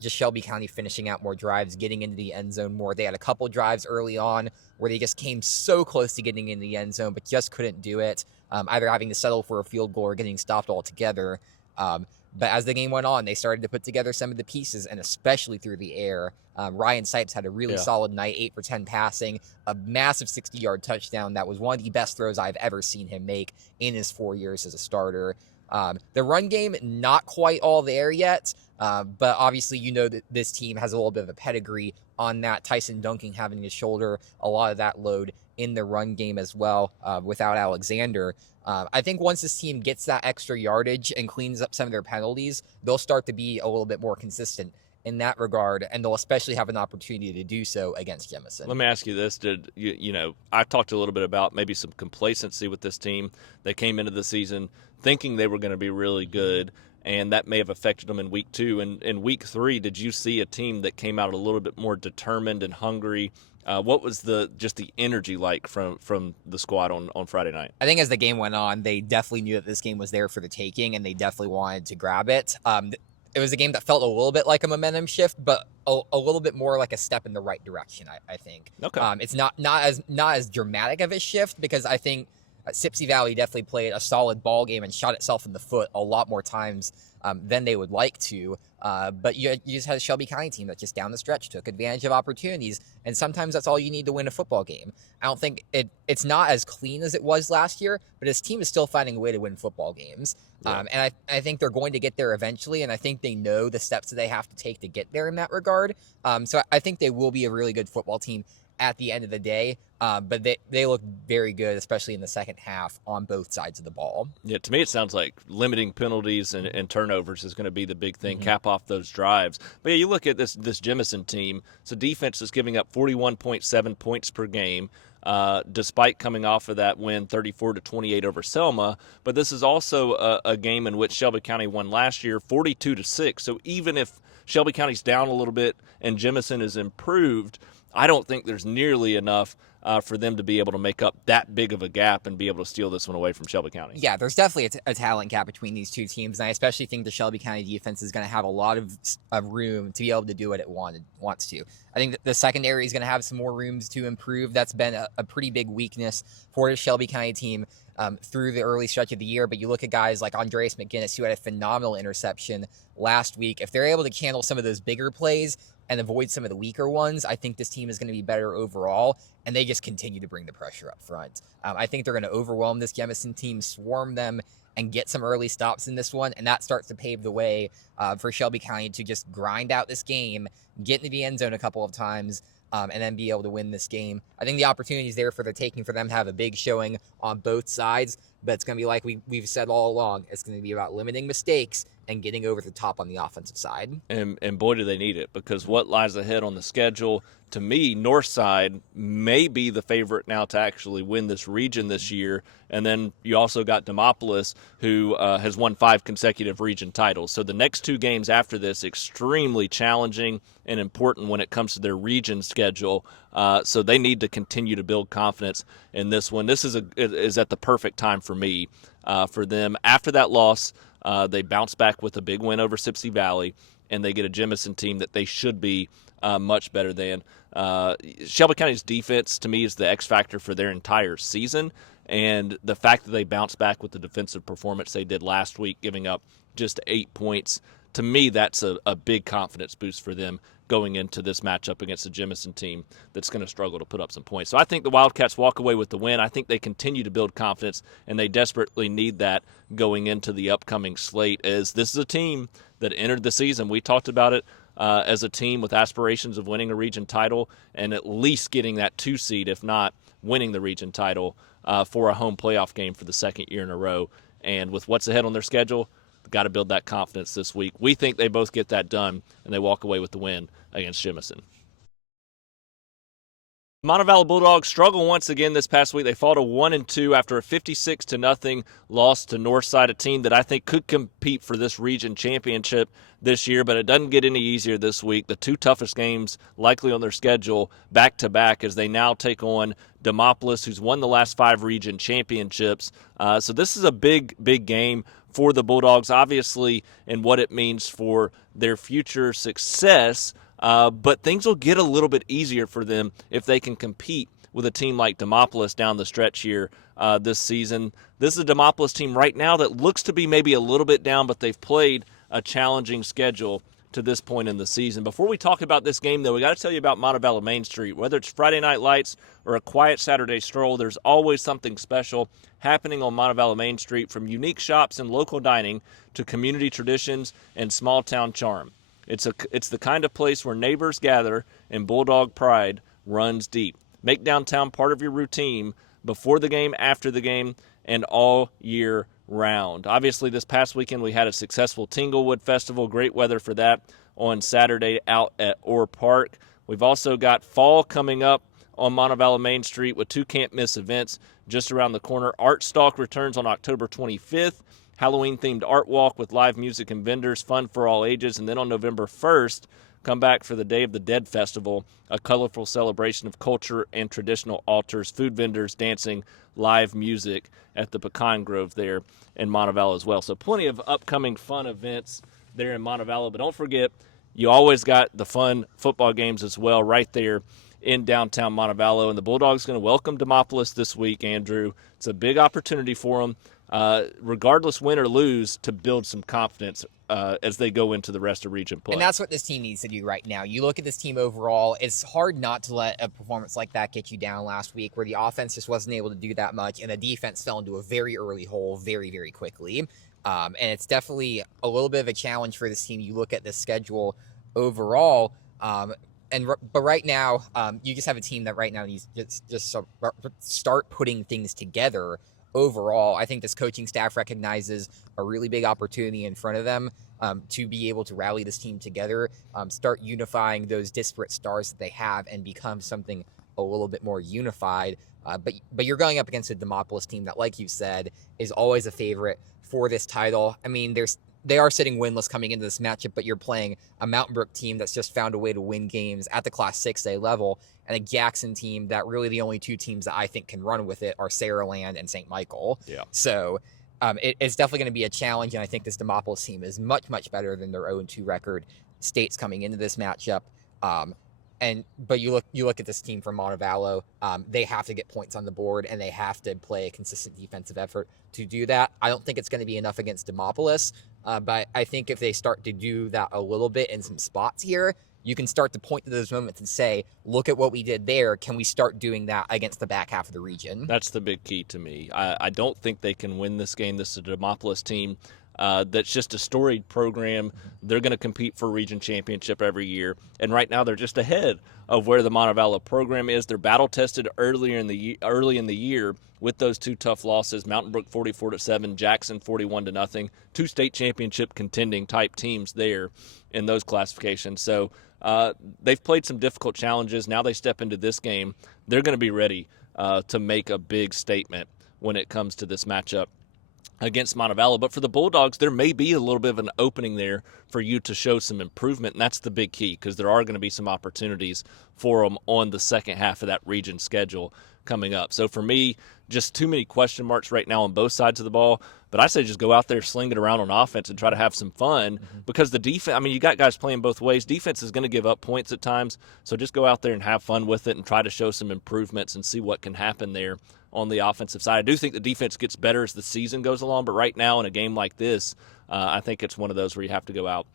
just Shelby County finishing out more drives, getting into the end zone more. They had a couple drives early on where they just came so close to getting in the end zone, but just couldn't do it, either having to settle for a field goal or getting stopped altogether. But as the game went on, they started to put together some of the pieces, and especially through the air. Ryan Sipes had a really solid night, 8 for 10 passing, a massive 60-yard touchdown. That was one of the best throws I've ever seen him make in his 4 years as a starter. The run game, not quite all there yet, but obviously you know that this team has a little bit of a pedigree on that. Tyson Dunking having to shoulder a lot of that load in the run game as well without Alexander. I think once this team gets that extra yardage and cleans up some of their penalties, they'll start to be a little bit more consistent in that regard, and they'll especially have an opportunity to do so against Jemison. Let me ask you this. I talked a little bit about maybe some complacency with this team. They came into the season thinking they were going to be really good, and that may have affected them in Week 2. And in Week 3, did you see a team that came out a little bit more determined and hungry? What was the energy like from the squad on Friday night? I think as the game went on, they definitely knew that this game was there for the taking, and they definitely wanted to grab it. It was a game that felt a little bit like a momentum shift, but a little bit more like a step in the right direction, I think. Okay. It's not as dramatic of a shift, because I think Sipsey Valley definitely played a solid ball game and shot itself in the foot a lot more times than they would like to. But you just had a Shelby County team that just down the stretch took advantage of opportunities, and sometimes that's all you need to win a football game. I don't think it's not as clean as it was last year, but this team is still finding a way to win football games. Yeah. And I think they're going to get there eventually, and I think they know the steps that they have to take to get there in that regard. So I think they will be a really good football team at the end of the day, but they look very good, especially in the second half on both sides of the ball. Yeah, to me it sounds like limiting penalties and turnovers is going to be the big thing, cap off those drives. But yeah, you look at this Jemison team, so defense is giving up 41.7 points per game, despite coming off of that win 34-28 over Selma. But this is also a game in which Shelby County won last year 42-6. So even if Shelby County's down a little bit and Jemison is improved, I don't think there's nearly enough for them to be able to make up that big of a gap and be able to steal this one away from Shelby County. Yeah, there's definitely a talent gap between these two teams, and I especially think the Shelby County defense is going to have a lot of room to be able to do what it wants to. I think that the secondary is going to have some more rooms to improve. That's been a pretty big weakness for the Shelby County team through the early stretch of the year. But you look at guys like Andreas McGinnis, who had a phenomenal interception last week. If they're able to handle some of those bigger plays and avoid some of the weaker ones, I think this team is going to be better overall, and they just continue to bring the pressure up front. I think they're going to overwhelm this Jemison team, swarm them, and get some early stops in this one, and that starts to pave the way for Shelby County to just grind out this game, get into the end zone a couple of times, and then be able to win this game. I think the opportunity is there for the taking for them to have a big showing on both sides, but it's going to be like we've said all along. It's going to be about limiting mistakes and getting over the top on the offensive side. And boy, do they need it, because what lies ahead on the schedule, to me, Northside may be the favorite now to actually win this region this year. And then you also got Demopolis, who has won 5 consecutive region titles. So the next 2 games after this, extremely challenging and important when it comes to their region schedule. So they need to continue to build confidence in this one. This is at the perfect time for me, for them. After that loss, they bounce back with a big win over Sipsey Valley, and they get a Jemison team that they should be much better than. Shelby County's defense, to me, is the X factor for their entire season, and the fact that they bounced back with the defensive performance they did last week, giving up just 8 points, to me, that's a big confidence boost for them going into this matchup against the Jemison team that's going to struggle to put up some points. So I think the Wildcats walk away with the win. I think they continue to build confidence, and they desperately need that going into the upcoming slate, as this is a team that entered the season. We talked about it as a team with aspirations of winning a region title and at least getting that 2 seed, if not winning the region title, for a home playoff game for the second year in a row. And with what's ahead on their schedule, got to build that confidence this week. We think they both get that done, and they walk away with the win against Jemison. Montevallo Bulldogs struggle once again this past week. They fall to 1-2 after a 56-0 loss to Northside, a team that I think could compete for this region championship this year, but it doesn't get any easier this week. The 2 toughest games likely on their schedule back-to-back, as they now take on Demopolis, who's won the last 5 region championships. So this is a big, big game for the Bulldogs, obviously, and what it means for their future success. But things will get a little bit easier for them if they can compete with a team like Demopolis down the stretch here this season. This is a Demopolis team right now that looks to be maybe a little bit down, but they've played a challenging schedule to this point in the season. Before we talk about this game, though, we got to tell you about Montevallo Main Street. Whether it's Friday night lights or a quiet Saturday stroll, there's always something special happening on Montevallo Main Street, from unique shops and local dining to community traditions and small-town charm. It's the kind of place where neighbors gather and Bulldog pride runs deep. Make downtown part of your routine before the game, after the game, and all year round. Obviously, this past weekend we had a successful Tinglewood Festival. Great weather for that on Saturday out at Orr Park. We've also got fall coming up on Montevallo Main Street with 2 can't-miss events just around the corner. Art Stalk returns on October 25th. Halloween-themed art walk with live music and vendors, fun for all ages. And then on November 1st, come back for the Day of the Dead Festival, a colorful celebration of culture and traditional altars, food vendors, dancing, live music at the Pecan Grove there in Montevallo as well. So plenty of upcoming fun events there in Montevallo. But don't forget, you always got the fun football games as well right there in downtown Montevallo. And the Bulldogs going to welcome Demopolis this week, Andrew. It's a big opportunity for them, regardless win or lose, to build some confidence as they go into the rest of region play. And that's what this team needs to do right now. You look at this team overall, it's hard not to let a performance like that get you down last week, where the offense just wasn't able to do that much, and the defense fell into a very early hole very, very quickly. And it's definitely a little bit of a challenge for this team. You look at the schedule overall, but right now, you just have a team that right now needs just start putting things together. Overall, I think this coaching staff recognizes a really big opportunity in front of them to be able to rally this team together, start unifying those disparate stars that they have, and become something a little bit more unified. But you're going up against a Demopolis team that, like you said, is always a favorite for this title. I mean, they are sitting winless coming into this matchup, but you're playing a Mountain Brook team that's just found a way to win games at the Class 6A level, and a Jackson team that really the only two teams that I think can run with it are Saraland and St. Michael. Yeah. So it's definitely going to be a challenge, and I think this Demopolis team is much, much better than their 0-2 record states coming into this matchup. But you look at this team from Montevallo, they have to get points on the board, and they have to play a consistent defensive effort to do that. I don't think it's going to be enough against Demopolis, but I think if they start to do that a little bit in some spots here, you can start to point to those moments and say, look at what we did there. Can we start doing that against the back half of the region? That's the big key to me. I don't think they can win this game. This is a Demopolis team that's just a storied program. They're going to compete for region championship every year, and right now they're just ahead of where the Montevallo program is. They're battle tested early in the year with those two tough losses: Mountain Brook 44-7, Jackson 41-0. Two state championship contending type teams there in those classifications. So they've played some difficult challenges. Now they step into this game. They're going to be ready to make a big statement when it comes to this matchup against Montevallo. But for the Bulldogs, there may be a little bit of an opening there for you to show some improvement, and that's the big key, because there are going to be some opportunities for them on the second half of that region schedule coming up. So for me, just too many question marks right now on both sides of the ball. But I say just go out there, sling it around on offense, and try to have some fun, because the defense, I mean, you got guys playing both ways. Defense is going to give up points at times, so just go out there and have fun with it and try to show some improvements and see what can happen there on the offensive side. I do think the defense gets better as the season goes along, but right now in a game like this, I think it's one of those where you have to go out,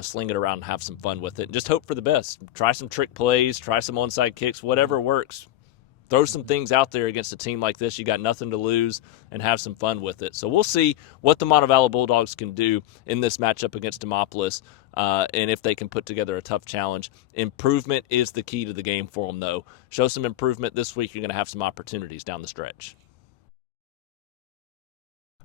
sling it around and have some fun with it, and just hope for the best. Try some trick plays, try some onside kicks, whatever works. Throw some things out there against a team like this. You got nothing to lose, and have some fun with it. So we'll see what the Montevallo Bulldogs can do in this matchup against Demopolis, and if they can put together a tough challenge. Improvement is the key to the game for them, though. Show some improvement this week. You're going to have some opportunities down the stretch.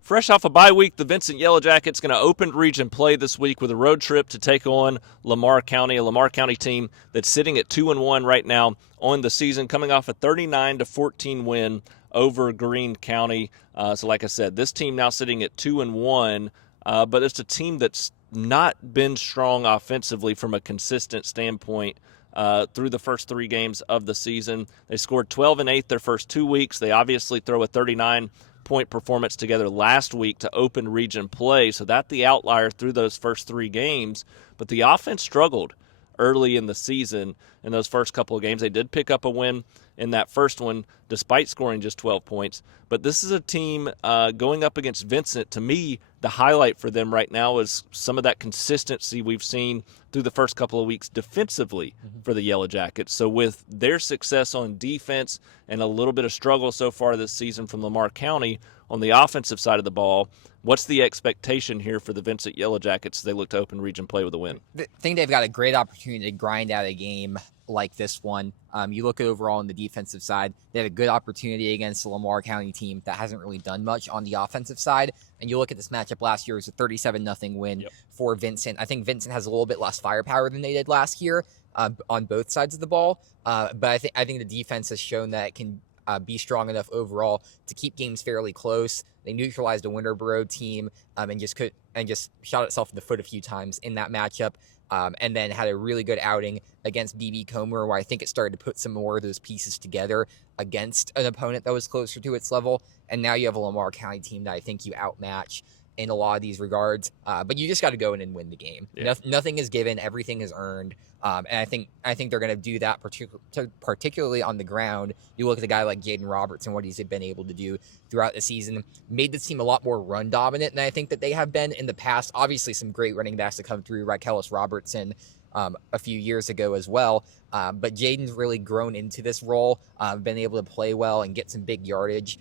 Fresh off a bye week, the Vincent Yellow Jackets going to open region play this week with a road trip to take on Lamar County, a Lamar County team that's sitting at 2-1 right now on the season, coming off a 39-14 win over Greene County. So like I said, this team now sitting at 2-1, but it's a team that's not been strong offensively from a consistent standpoint through the first three games of the season. They scored 12 and 8 their first 2 weeks. They obviously throw a 39-point performance together last week to open region play, so that's the outlier through those first 3 games. But the offense struggled early in the season in those first couple of games. They did pick up a win in that first one despite scoring just 12 points. But this is a team going up against Vincent. To me, the highlight for them right now is some of that consistency we've seen through the first couple of weeks defensively for the Yellow Jackets. So with their success on defense and a little bit of struggle so far this season from Lamar County on the offensive side of the ball, what's the expectation here for the Vincent Yellow Jackets as they look to open region play with a win? I think they've got a great opportunity to grind out a game like this one. You look at overall on the defensive side, they have a good opportunity against the Lamar County team that hasn't really done much on the offensive side. And you look at this matchup last year, it was a 37-0 win for Vincent. I think Vincent has a little bit less firepower than they did last year on both sides of the ball. But I think the defense has shown that it can be strong enough overall to keep games fairly close. They neutralized a Winterboro team and just shot itself in the foot a few times in that matchup. And then had a really good outing against BB Comer, where I think it started to put some more of those pieces together against an opponent that was closer to its level. And now you have a Lamar County team that I think you outmatch in a lot of these regards. But you just got to go in and win the game. Yeah. Nothing is given. Everything is earned. And I think they're going to do that particularly on the ground. You look at a guy like Jaden Roberts and what he's been able to do throughout the season, made this team a lot more run dominant than I think that they have been in the past. Obviously, some great running backs to come through, Raquelis Robertson a few years ago as well. But Jaden's really grown into this role, been able to play well and get some big yardage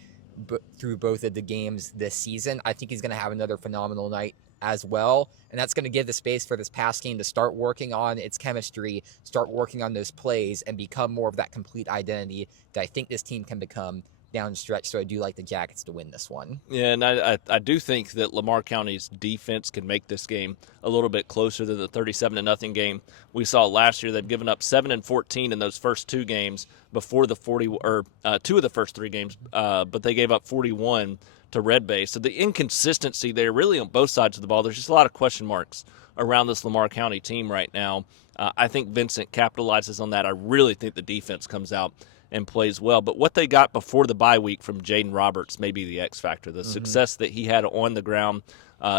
through both of the games this season. I think he's going to have another phenomenal night as well, and that's going to give the space for this pass game to start working on its chemistry, start working on those plays, and become more of that complete identity that I think this team can become down the stretch. So I do like the Jackets to win this one. Yeah, and I do think that Lamar County's defense can make this game a little bit closer than the 37-0 game we saw last year. They've given up 7 and 14 in those first two games before the 2 of the first 3 games, but they gave up 41 to Red Bay. So the inconsistency there, really on both sides of the ball. There's just a lot of question marks around this Lamar County team right now. I think Vincent capitalizes on that. I really think the defense comes out and plays well. But what they got before the bye week from Jaden Roberts may be the X factor. The success that he had on the ground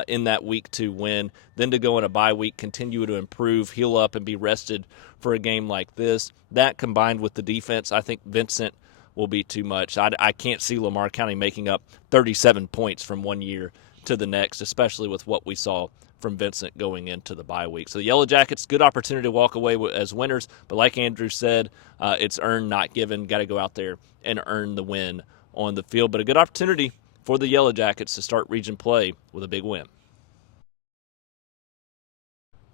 in that week 2 win, then to go in a bye week, continue to improve, heal up, and be rested for a game like this. That combined with the defense, I think Vincent will be too much. I can't see Lamar County making up 37 points from one year to the next, especially with what we saw from Vincent going into the bye week. So the Yellow Jackets, good opportunity to walk away as winners, but like Andrew said, it's earned, not given. Got to go out there and earn the win on the field, but a good opportunity for the Yellow Jackets to start region play with a big win.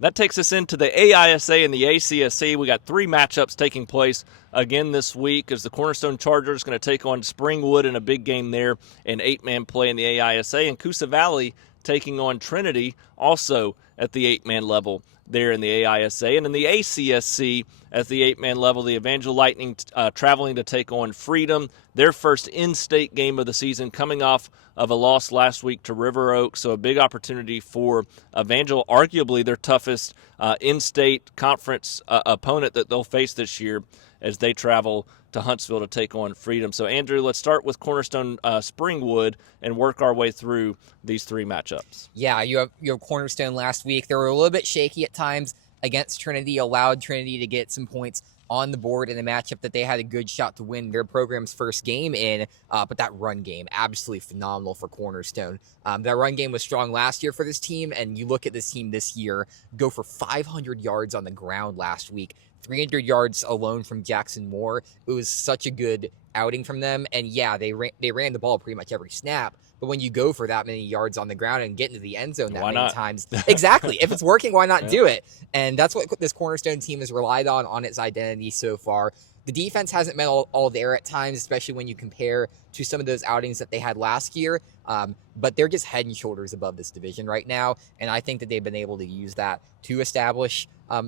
That takes us into the AISA and the ACSC. We got 3 matchups taking place again this week as the Cornerstone Chargers going to take on Springwood in a big game there, an 8-man play in the AISA, and Coosa Valley taking on Trinity also at the 8-man level there in the AISA. And in the ACSC at the 8-man level, the Evangel Lightning traveling to take on Freedom, their first in-state game of the season, coming off of a loss last week to River Oak. So a big opportunity for Evangel, arguably their toughest in-state conference opponent that they'll face this year as they travel to Huntsville to take on Freedom. So, Andrew, let's start with Cornerstone Springwood and work our way through these 3 matchups. Yeah, you have Cornerstone last week. They were a little bit shaky at times against Trinity, allowed Trinity to get some points on the board in a matchup that they had a good shot to win their program's first game in. But that run game, absolutely phenomenal for Cornerstone. That run game was strong last year for this team, and you look at this team this year, go for 500 yards on the ground last week. 300 yards alone from Jackson Moore. It was such a good outing from them. And yeah, they ran the ball pretty much every snap. But when you go for that many yards on the ground and get into the end zone that many times, exactly. If it's working, why not do it? And that's what this Cornerstone team has relied on its identity so far. The defense hasn't been all there at times, especially when you compare to some of those outings that they had last year. But they're just head and shoulders above this division right now. And I think that they've been able to use that to establish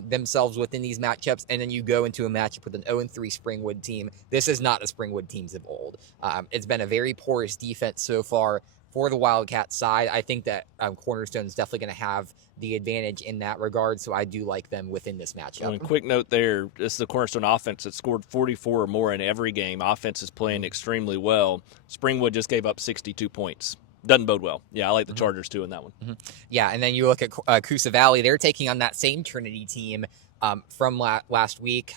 themselves within these matchups. And then you go into a matchup with an 0-3 Springwood team. This is not the Springwood teams of old. It's been a very porous defense so far for the Wildcats side. I think that Cornerstone is definitely going to have the advantage in that regard, so I do like them within this matchup. Well, and quick note there, this is the Cornerstone offense that scored 44 or more in every game. Offense is playing extremely well. Springwood just gave up 62 points. Doesn't bode well. Yeah, I like the Chargers too in that one. Yeah, and then you look at Coosa Valley. They're taking on that same Trinity team from last week.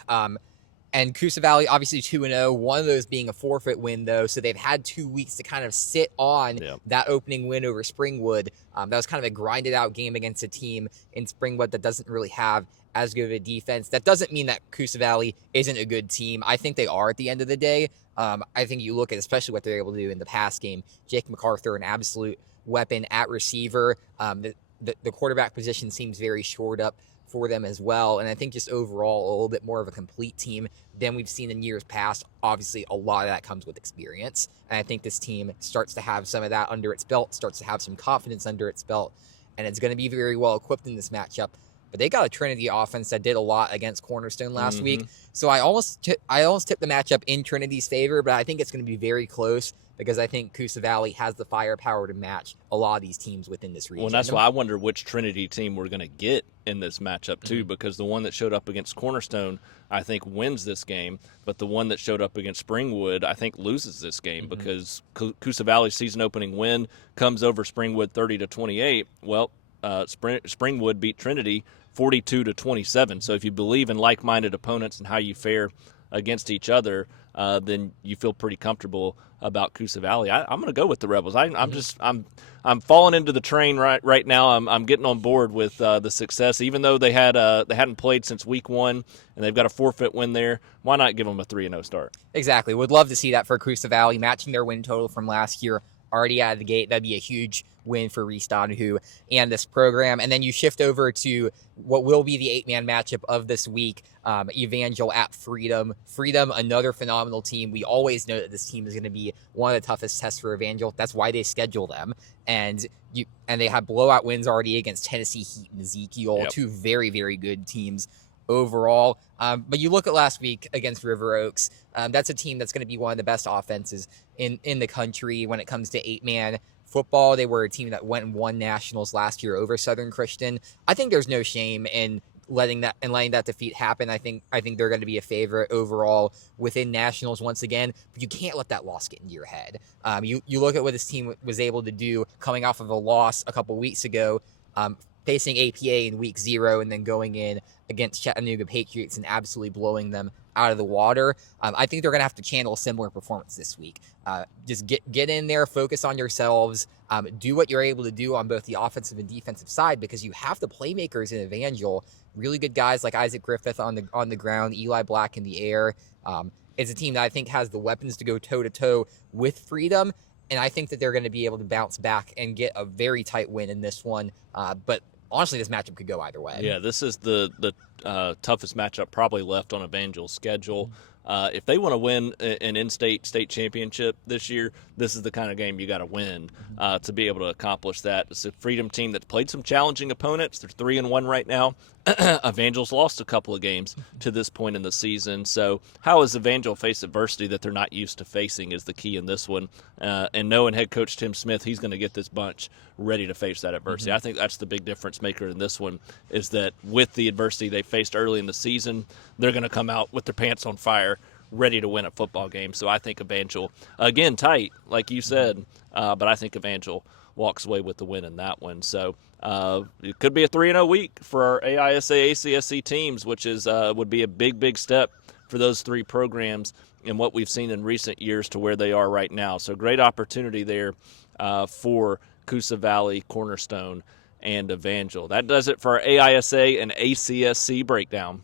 And Coosa Valley, obviously 2-0, one of those being a forfeit win, though. So they've had 2 weeks to kind of sit on that opening win over Springwood. That was kind of a grinded-out game against a team in Springwood that doesn't really have as good of a defense. That doesn't mean that Coosa Valley isn't a good team. I think they are at the end of the day. I think you look at especially what they're able to do in the pass game. Jake MacArthur, an absolute weapon at receiver. The quarterback position seems very shored up for them as well. And I think just overall a little bit more of a complete team than we've seen in years past. Obviously, a lot of that comes with experience. And I think this team starts to have some of that under its belt, starts to have some confidence under its belt, and it's going to be very well equipped in this matchup. But they got a Trinity offense that did a lot against Cornerstone last week. So I almost tipped the matchup in Trinity's favor, but I think it's going to be very close because I think Coosa Valley has the firepower to match a lot of these teams within this region. Well, and that's why I wonder which Trinity team we're going to get in this matchup, too, because the one that showed up against Cornerstone, I think, wins this game, but the one that showed up against Springwood, I think, loses this game because Coosa Valley's season-opening win comes over Springwood 30-28. Well, Springwood beat Trinity 42-27. So if you believe in like-minded opponents and how you fare against each other, then you feel pretty comfortable about Coosa Valley. I'm going to go with the Rebels. I'm falling into the train right now. I'm getting on board with the success, even though they hadn't played since week 1 and they've got a forfeit win there. Why not give them a 3-0 start? Exactly. Would love to see that for Coosa Valley, matching their win total from last year already out of the gate. That'd be a huge win for Reese Donahue and this program. And then you shift over to what will be the 8-man matchup of this week, Evangel at Freedom. Freedom, another phenomenal team. We always know that this team is going to be one of the toughest tests for Evangel. That's why they schedule them. And they have blowout wins already against Tennessee Heat and Ezekiel, two very, very good teams overall. But you look at last week against River Oaks, that's a team that's going to be one of the best offenses in the country when it comes to 8-man football. They were a team that went and won nationals last year over Southern Christian. I think there's no shame in letting that defeat happen. I think they're going to be a favorite overall within nationals once again, but you can't let that loss get into your head. You look at what this team was able to do coming off of a loss a couple weeks ago, facing APA in week 0 and then going in against Chattanooga Patriots and absolutely blowing them out of the water. I think they're going to have to channel a similar performance this week. Just get in there, focus on yourselves, do what you're able to do on both the offensive and defensive side, because you have the playmakers in Evangel, really good guys like Isaac Griffith on the ground, Eli Black in the air. It's a team that I think has the weapons to go toe-to-toe with Freedom, and I think that they're going to be able to bounce back and get a very tight win in this one. But honestly, this matchup could go either way. Yeah, this is the toughest matchup probably left on Evangel's schedule. If they want to win an in-state state championship this year, this is the kind of game you got to win to be able to accomplish that. It's a Freedom team that's played some challenging opponents. They're 3-1 right now. Evangel's lost a couple of games to this point in the season. So how has Evangel faced adversity that they're not used to facing is the key in this one. And knowing head coach Tim Smith, he's going to get this bunch ready to face that adversity. I think that's the big difference maker in this one, is that with the adversity they faced early in the season, they're going to come out with their pants on fire, ready to win a football game. So I think Evangel, again, tight, like you said, but I think Evangel walks away with the win in that one. So it could be a 3-0 week for our AISA, ACSC teams, which is would be a big step for those three programs in what we've seen in recent years to where they are right now. So great opportunity there for Coosa Valley, Cornerstone, and Evangel. That does it for our AISA and ACSC breakdown.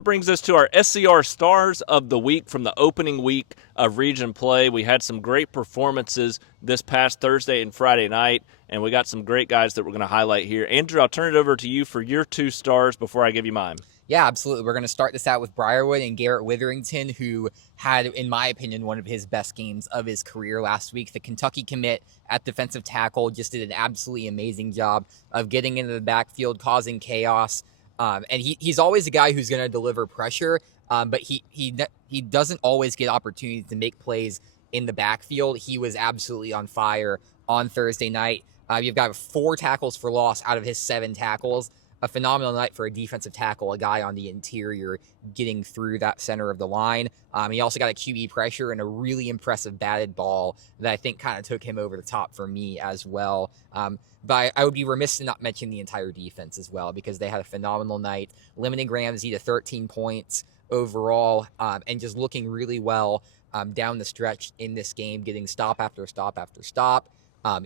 Brings us to our SCR Stars of the week from the opening week of region play. We had some great performances this past Thursday and Friday night, and we got some great guys that we're going to highlight here. Andrew, I'll turn it over to you for your 2 stars before I give you mine. Yeah, absolutely. We're going to start this out with Briarwood and Garrett Witherington, who had, in my opinion, one of his best games of his career last week. The Kentucky commit at defensive tackle just did an absolutely amazing job of getting into the backfield, causing chaos. And he's always a guy who's going to deliver pressure, but he doesn't always get opportunities to make plays in the backfield. He was absolutely on fire on Thursday night. You've got 4 tackles for loss out of his 7 tackles. A phenomenal night for a defensive tackle, a guy on the interior getting through that center of the line. He also got a QB pressure and a really impressive batted ball that I think kind of took him over the top for me as well. But I would be remiss to not mention the entire defense as well, because they had a phenomenal night, limiting Ramsey to 13 points overall, and just looking really well down the stretch in this game, getting stop after stop after stop.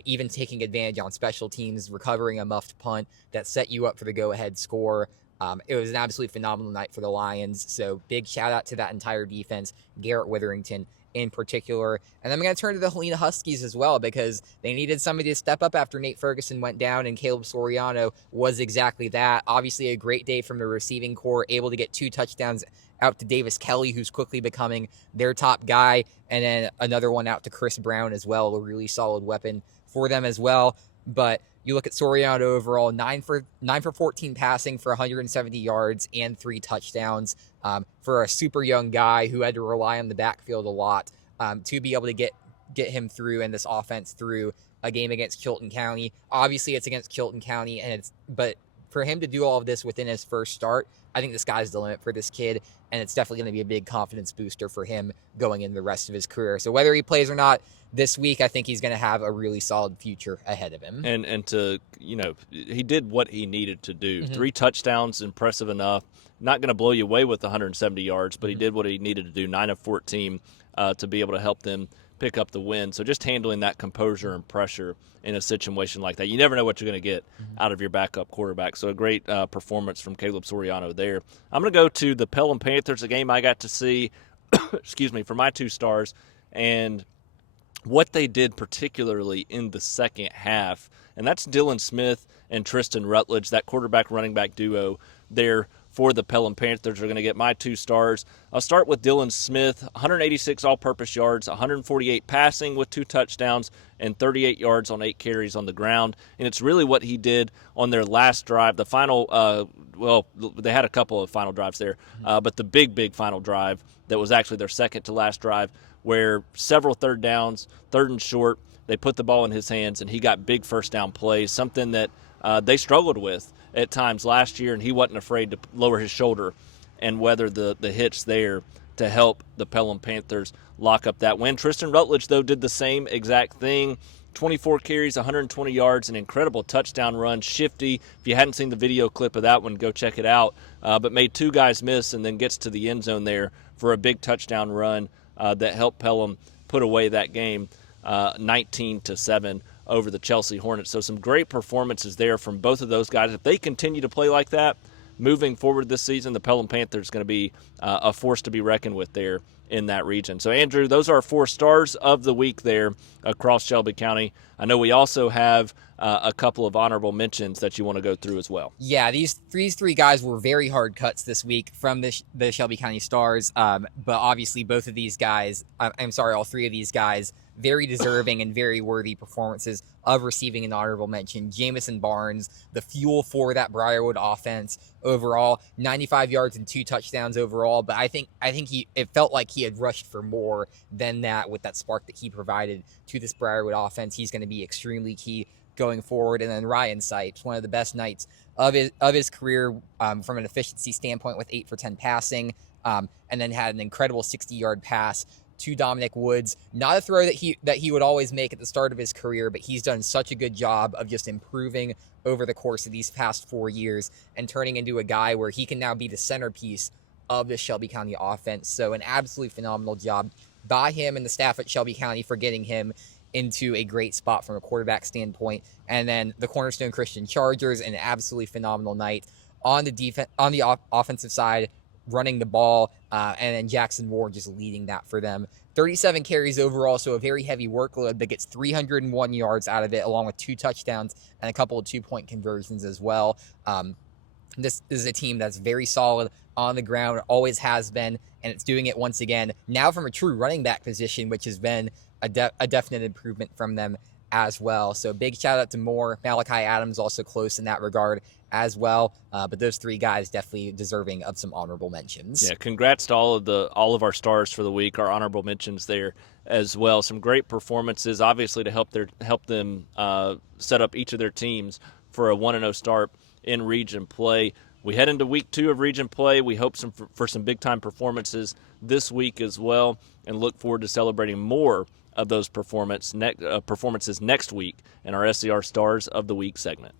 Even taking advantage on special teams, recovering a muffed punt that set you up for the go-ahead score. It was an absolutely phenomenal night for the Lions, so big shout-out to that entire defense, Garrett Witherington in particular. And I'm going to turn to the Helena Huskies as well, because they needed somebody to step up after Nate Ferguson went down, and Caleb Soriano was exactly that. Obviously a great day from the receiving corps, able to get 2 touchdowns out to Davis Kelly, who's quickly becoming their top guy, and then another one out to Chris Brown as well, a really solid weapon for them as well. But you look at Soriano overall, 9 for 14 passing for 170 yards and 3 touchdowns for a super young guy who had to rely on the backfield a lot to be able to get him through and this offense through a game against Chilton County. Obviously, it's against Chilton County, but for him to do all of this within his first start, I think the sky's the limit for this kid, and it's definitely going to be a big confidence booster for him going into the rest of his career. So whether he plays or not this week, I think he's going to have a really solid future ahead of him. And to, he did what he needed to do. 3 touchdowns, impressive enough. Not going to blow you away with 170 yards, but he did what he needed to do, 9 of 14, to be able to help them pick up the win. So just handling that composure and pressure in a situation like that. You never know what you're going to get out of your backup quarterback. So a great performance from Caleb Soriano there. I'm going to go to the Pelham Panthers, a game I got to see, for my 2 stars. And what they did particularly in the second half, and that's Dylan Smith and Tristan Rutledge, that quarterback running back duo there for the Pelham Panthers are going to get my 2 stars. I'll start with Dylan Smith, 186 all-purpose yards, 148 passing with 2 touchdowns, and 38 yards on 8 carries on the ground. And it's really what he did on their last drive. The final, they had a couple of final drives there, but the big final drive that was actually their second to last drive, where several third downs, third and short, they put the ball in his hands, and he got big first down plays, something that they struggled with at times last year, and he wasn't afraid to lower his shoulder and weather the hits there to help the Pelham Panthers lock up that win. Tristan Rutledge, though, did the same exact thing. 24 carries, 120 yards, an incredible touchdown run, shifty. If you hadn't seen the video clip of that one, go check it out. But made 2 guys miss and then gets to the end zone there for a big touchdown run that helped Pelham put away that game 19-7 over the Chelsea Hornets. So some great performances there from both of those guys. If they continue to play like that moving forward this season, the Pelham Panthers going to be a force to be reckoned with there in that region. So, Andrew, those are our 4 stars of the week there across Shelby County. I know we also have a couple of honorable mentions that you want to go through as well. Yeah, these 3 guys were very hard cuts this week from the Shelby County Stars, but obviously both of these guys, all 3 of these guys, very deserving and very worthy performances of receiving an honorable mention. Jemison Barnes, the fuel for that Briarwood offense overall, 95 yards and 2 touchdowns overall, but I think it felt like he had rushed for more than that with that spark that he provided to this Briarwood offense. He's going to be extremely key going forward. And then Ryan Sipes, one of the best nights of his career from an efficiency standpoint with 8 for 10 passing, and then had an incredible 60-yard pass to Dominic Woods. Not a throw that he would always make at the start of his career, but he's done such a good job of just improving over the course of these past 4 years and turning into a guy where he can now be the centerpiece of the Shelby County offense. So an absolutely phenomenal job by him and the staff at Shelby County for getting him into a great spot from a quarterback standpoint. And then the Cornerstone Christian Chargers, an absolutely phenomenal night on the offensive side, running the ball, and then Jackson Ward just leading that for them. 37 carries overall, so a very heavy workload, but gets 301 yards out of it, along with 2 touchdowns and a couple of 2-point conversions as well. This is a team that's very solid on the ground, always has been, and it's doing it once again, now from a true running back position, which has been a definite improvement from them as well. So big shout out to Moore. Malachi Adams also close in that regard as well. But those 3 guys definitely deserving of some honorable mentions. Yeah, congrats to all of our stars for the week, our honorable mentions there as well. Some great performances, obviously, to help them set up each of their teams for a 1-0 start in region play. We head into week 2 of region play. We hope for some big-time performances this week as well, and look forward to celebrating more of those performances next week in our SCR Stars of the Week segment.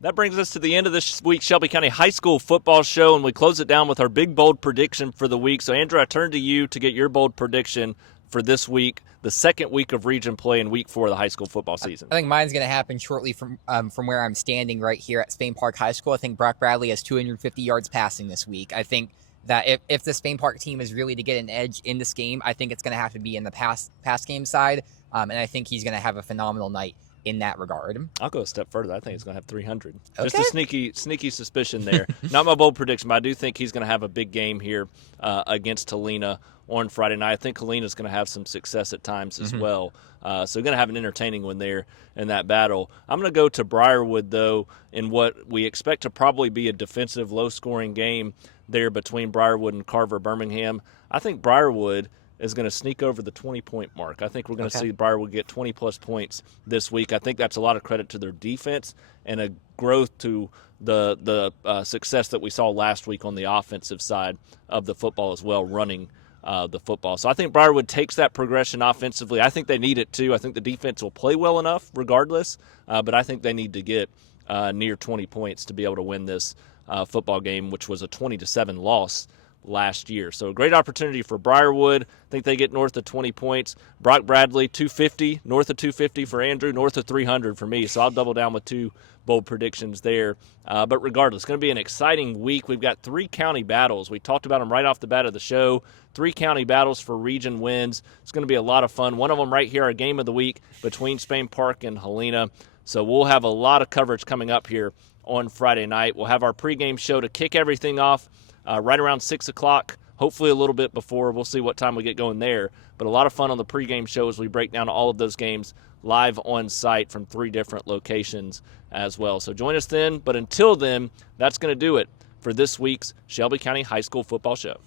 That brings us to the end of this week's Shelby County High School Football Show, and we close it down with our big, bold prediction for the week. So, Andrew, I turn to you to get your bold prediction for this week, the second week of region play in week 4 of the high school football season. I think mine's going to happen shortly from where I'm standing right here at Spain Park High School. I think Brock Bradley has 250 yards passing this week. I think that if the Spain Park team is really to get an edge in this game, I think it's going to have to be in the pass game side, and I think he's going to have a phenomenal night in that regard. I'll go a step further. I think he's going to have 300. Okay. Just a sneaky suspicion there. Not my bold prediction, but I do think he's going to have a big game here against Helena on Friday night. I think Helena's going to have some success at times as well. So going to have an entertaining one there in that battle. I'm going to go to Briarwood, though, in what we expect to probably be a defensive, low-scoring game there between Briarwood and Carver Birmingham. I think Briarwood is going to sneak over the 20-point mark. I think we're going to see Briarwood get 20-plus points this week. I think that's a lot of credit to their defense and a growth to the success that we saw last week on the offensive side of the football as well, running the football. So I think Briarwood takes that progression offensively. I think they need it too. I think the defense will play well enough regardless, but I think they need to get near 20 points to be able to win this football game, which was a 20-7 loss last year. So a great opportunity for Briarwood. I think they get north of 20 points. Brock Bradley, 250, north of 250 for Andrew, north of 300 for me. So I'll double down with 2 bold predictions there. But regardless, it's going to be an exciting week. We've got 3 county battles. We talked about them right off the bat of the show. 3 county battles for region wins. It's going to be a lot of fun. One of them right here, our game of the week between Spain Park and Helena. So we'll have a lot of coverage coming up here on Friday night. We'll have our pregame show to kick everything off right around 6 o'clock, hopefully a little bit before. We'll see what time we get going there. But a lot of fun on the pregame show as we break down all of those games live on site from 3 different locations as well. So join us then. But until then, that's going to do it for this week's Shelby County High School Football Show.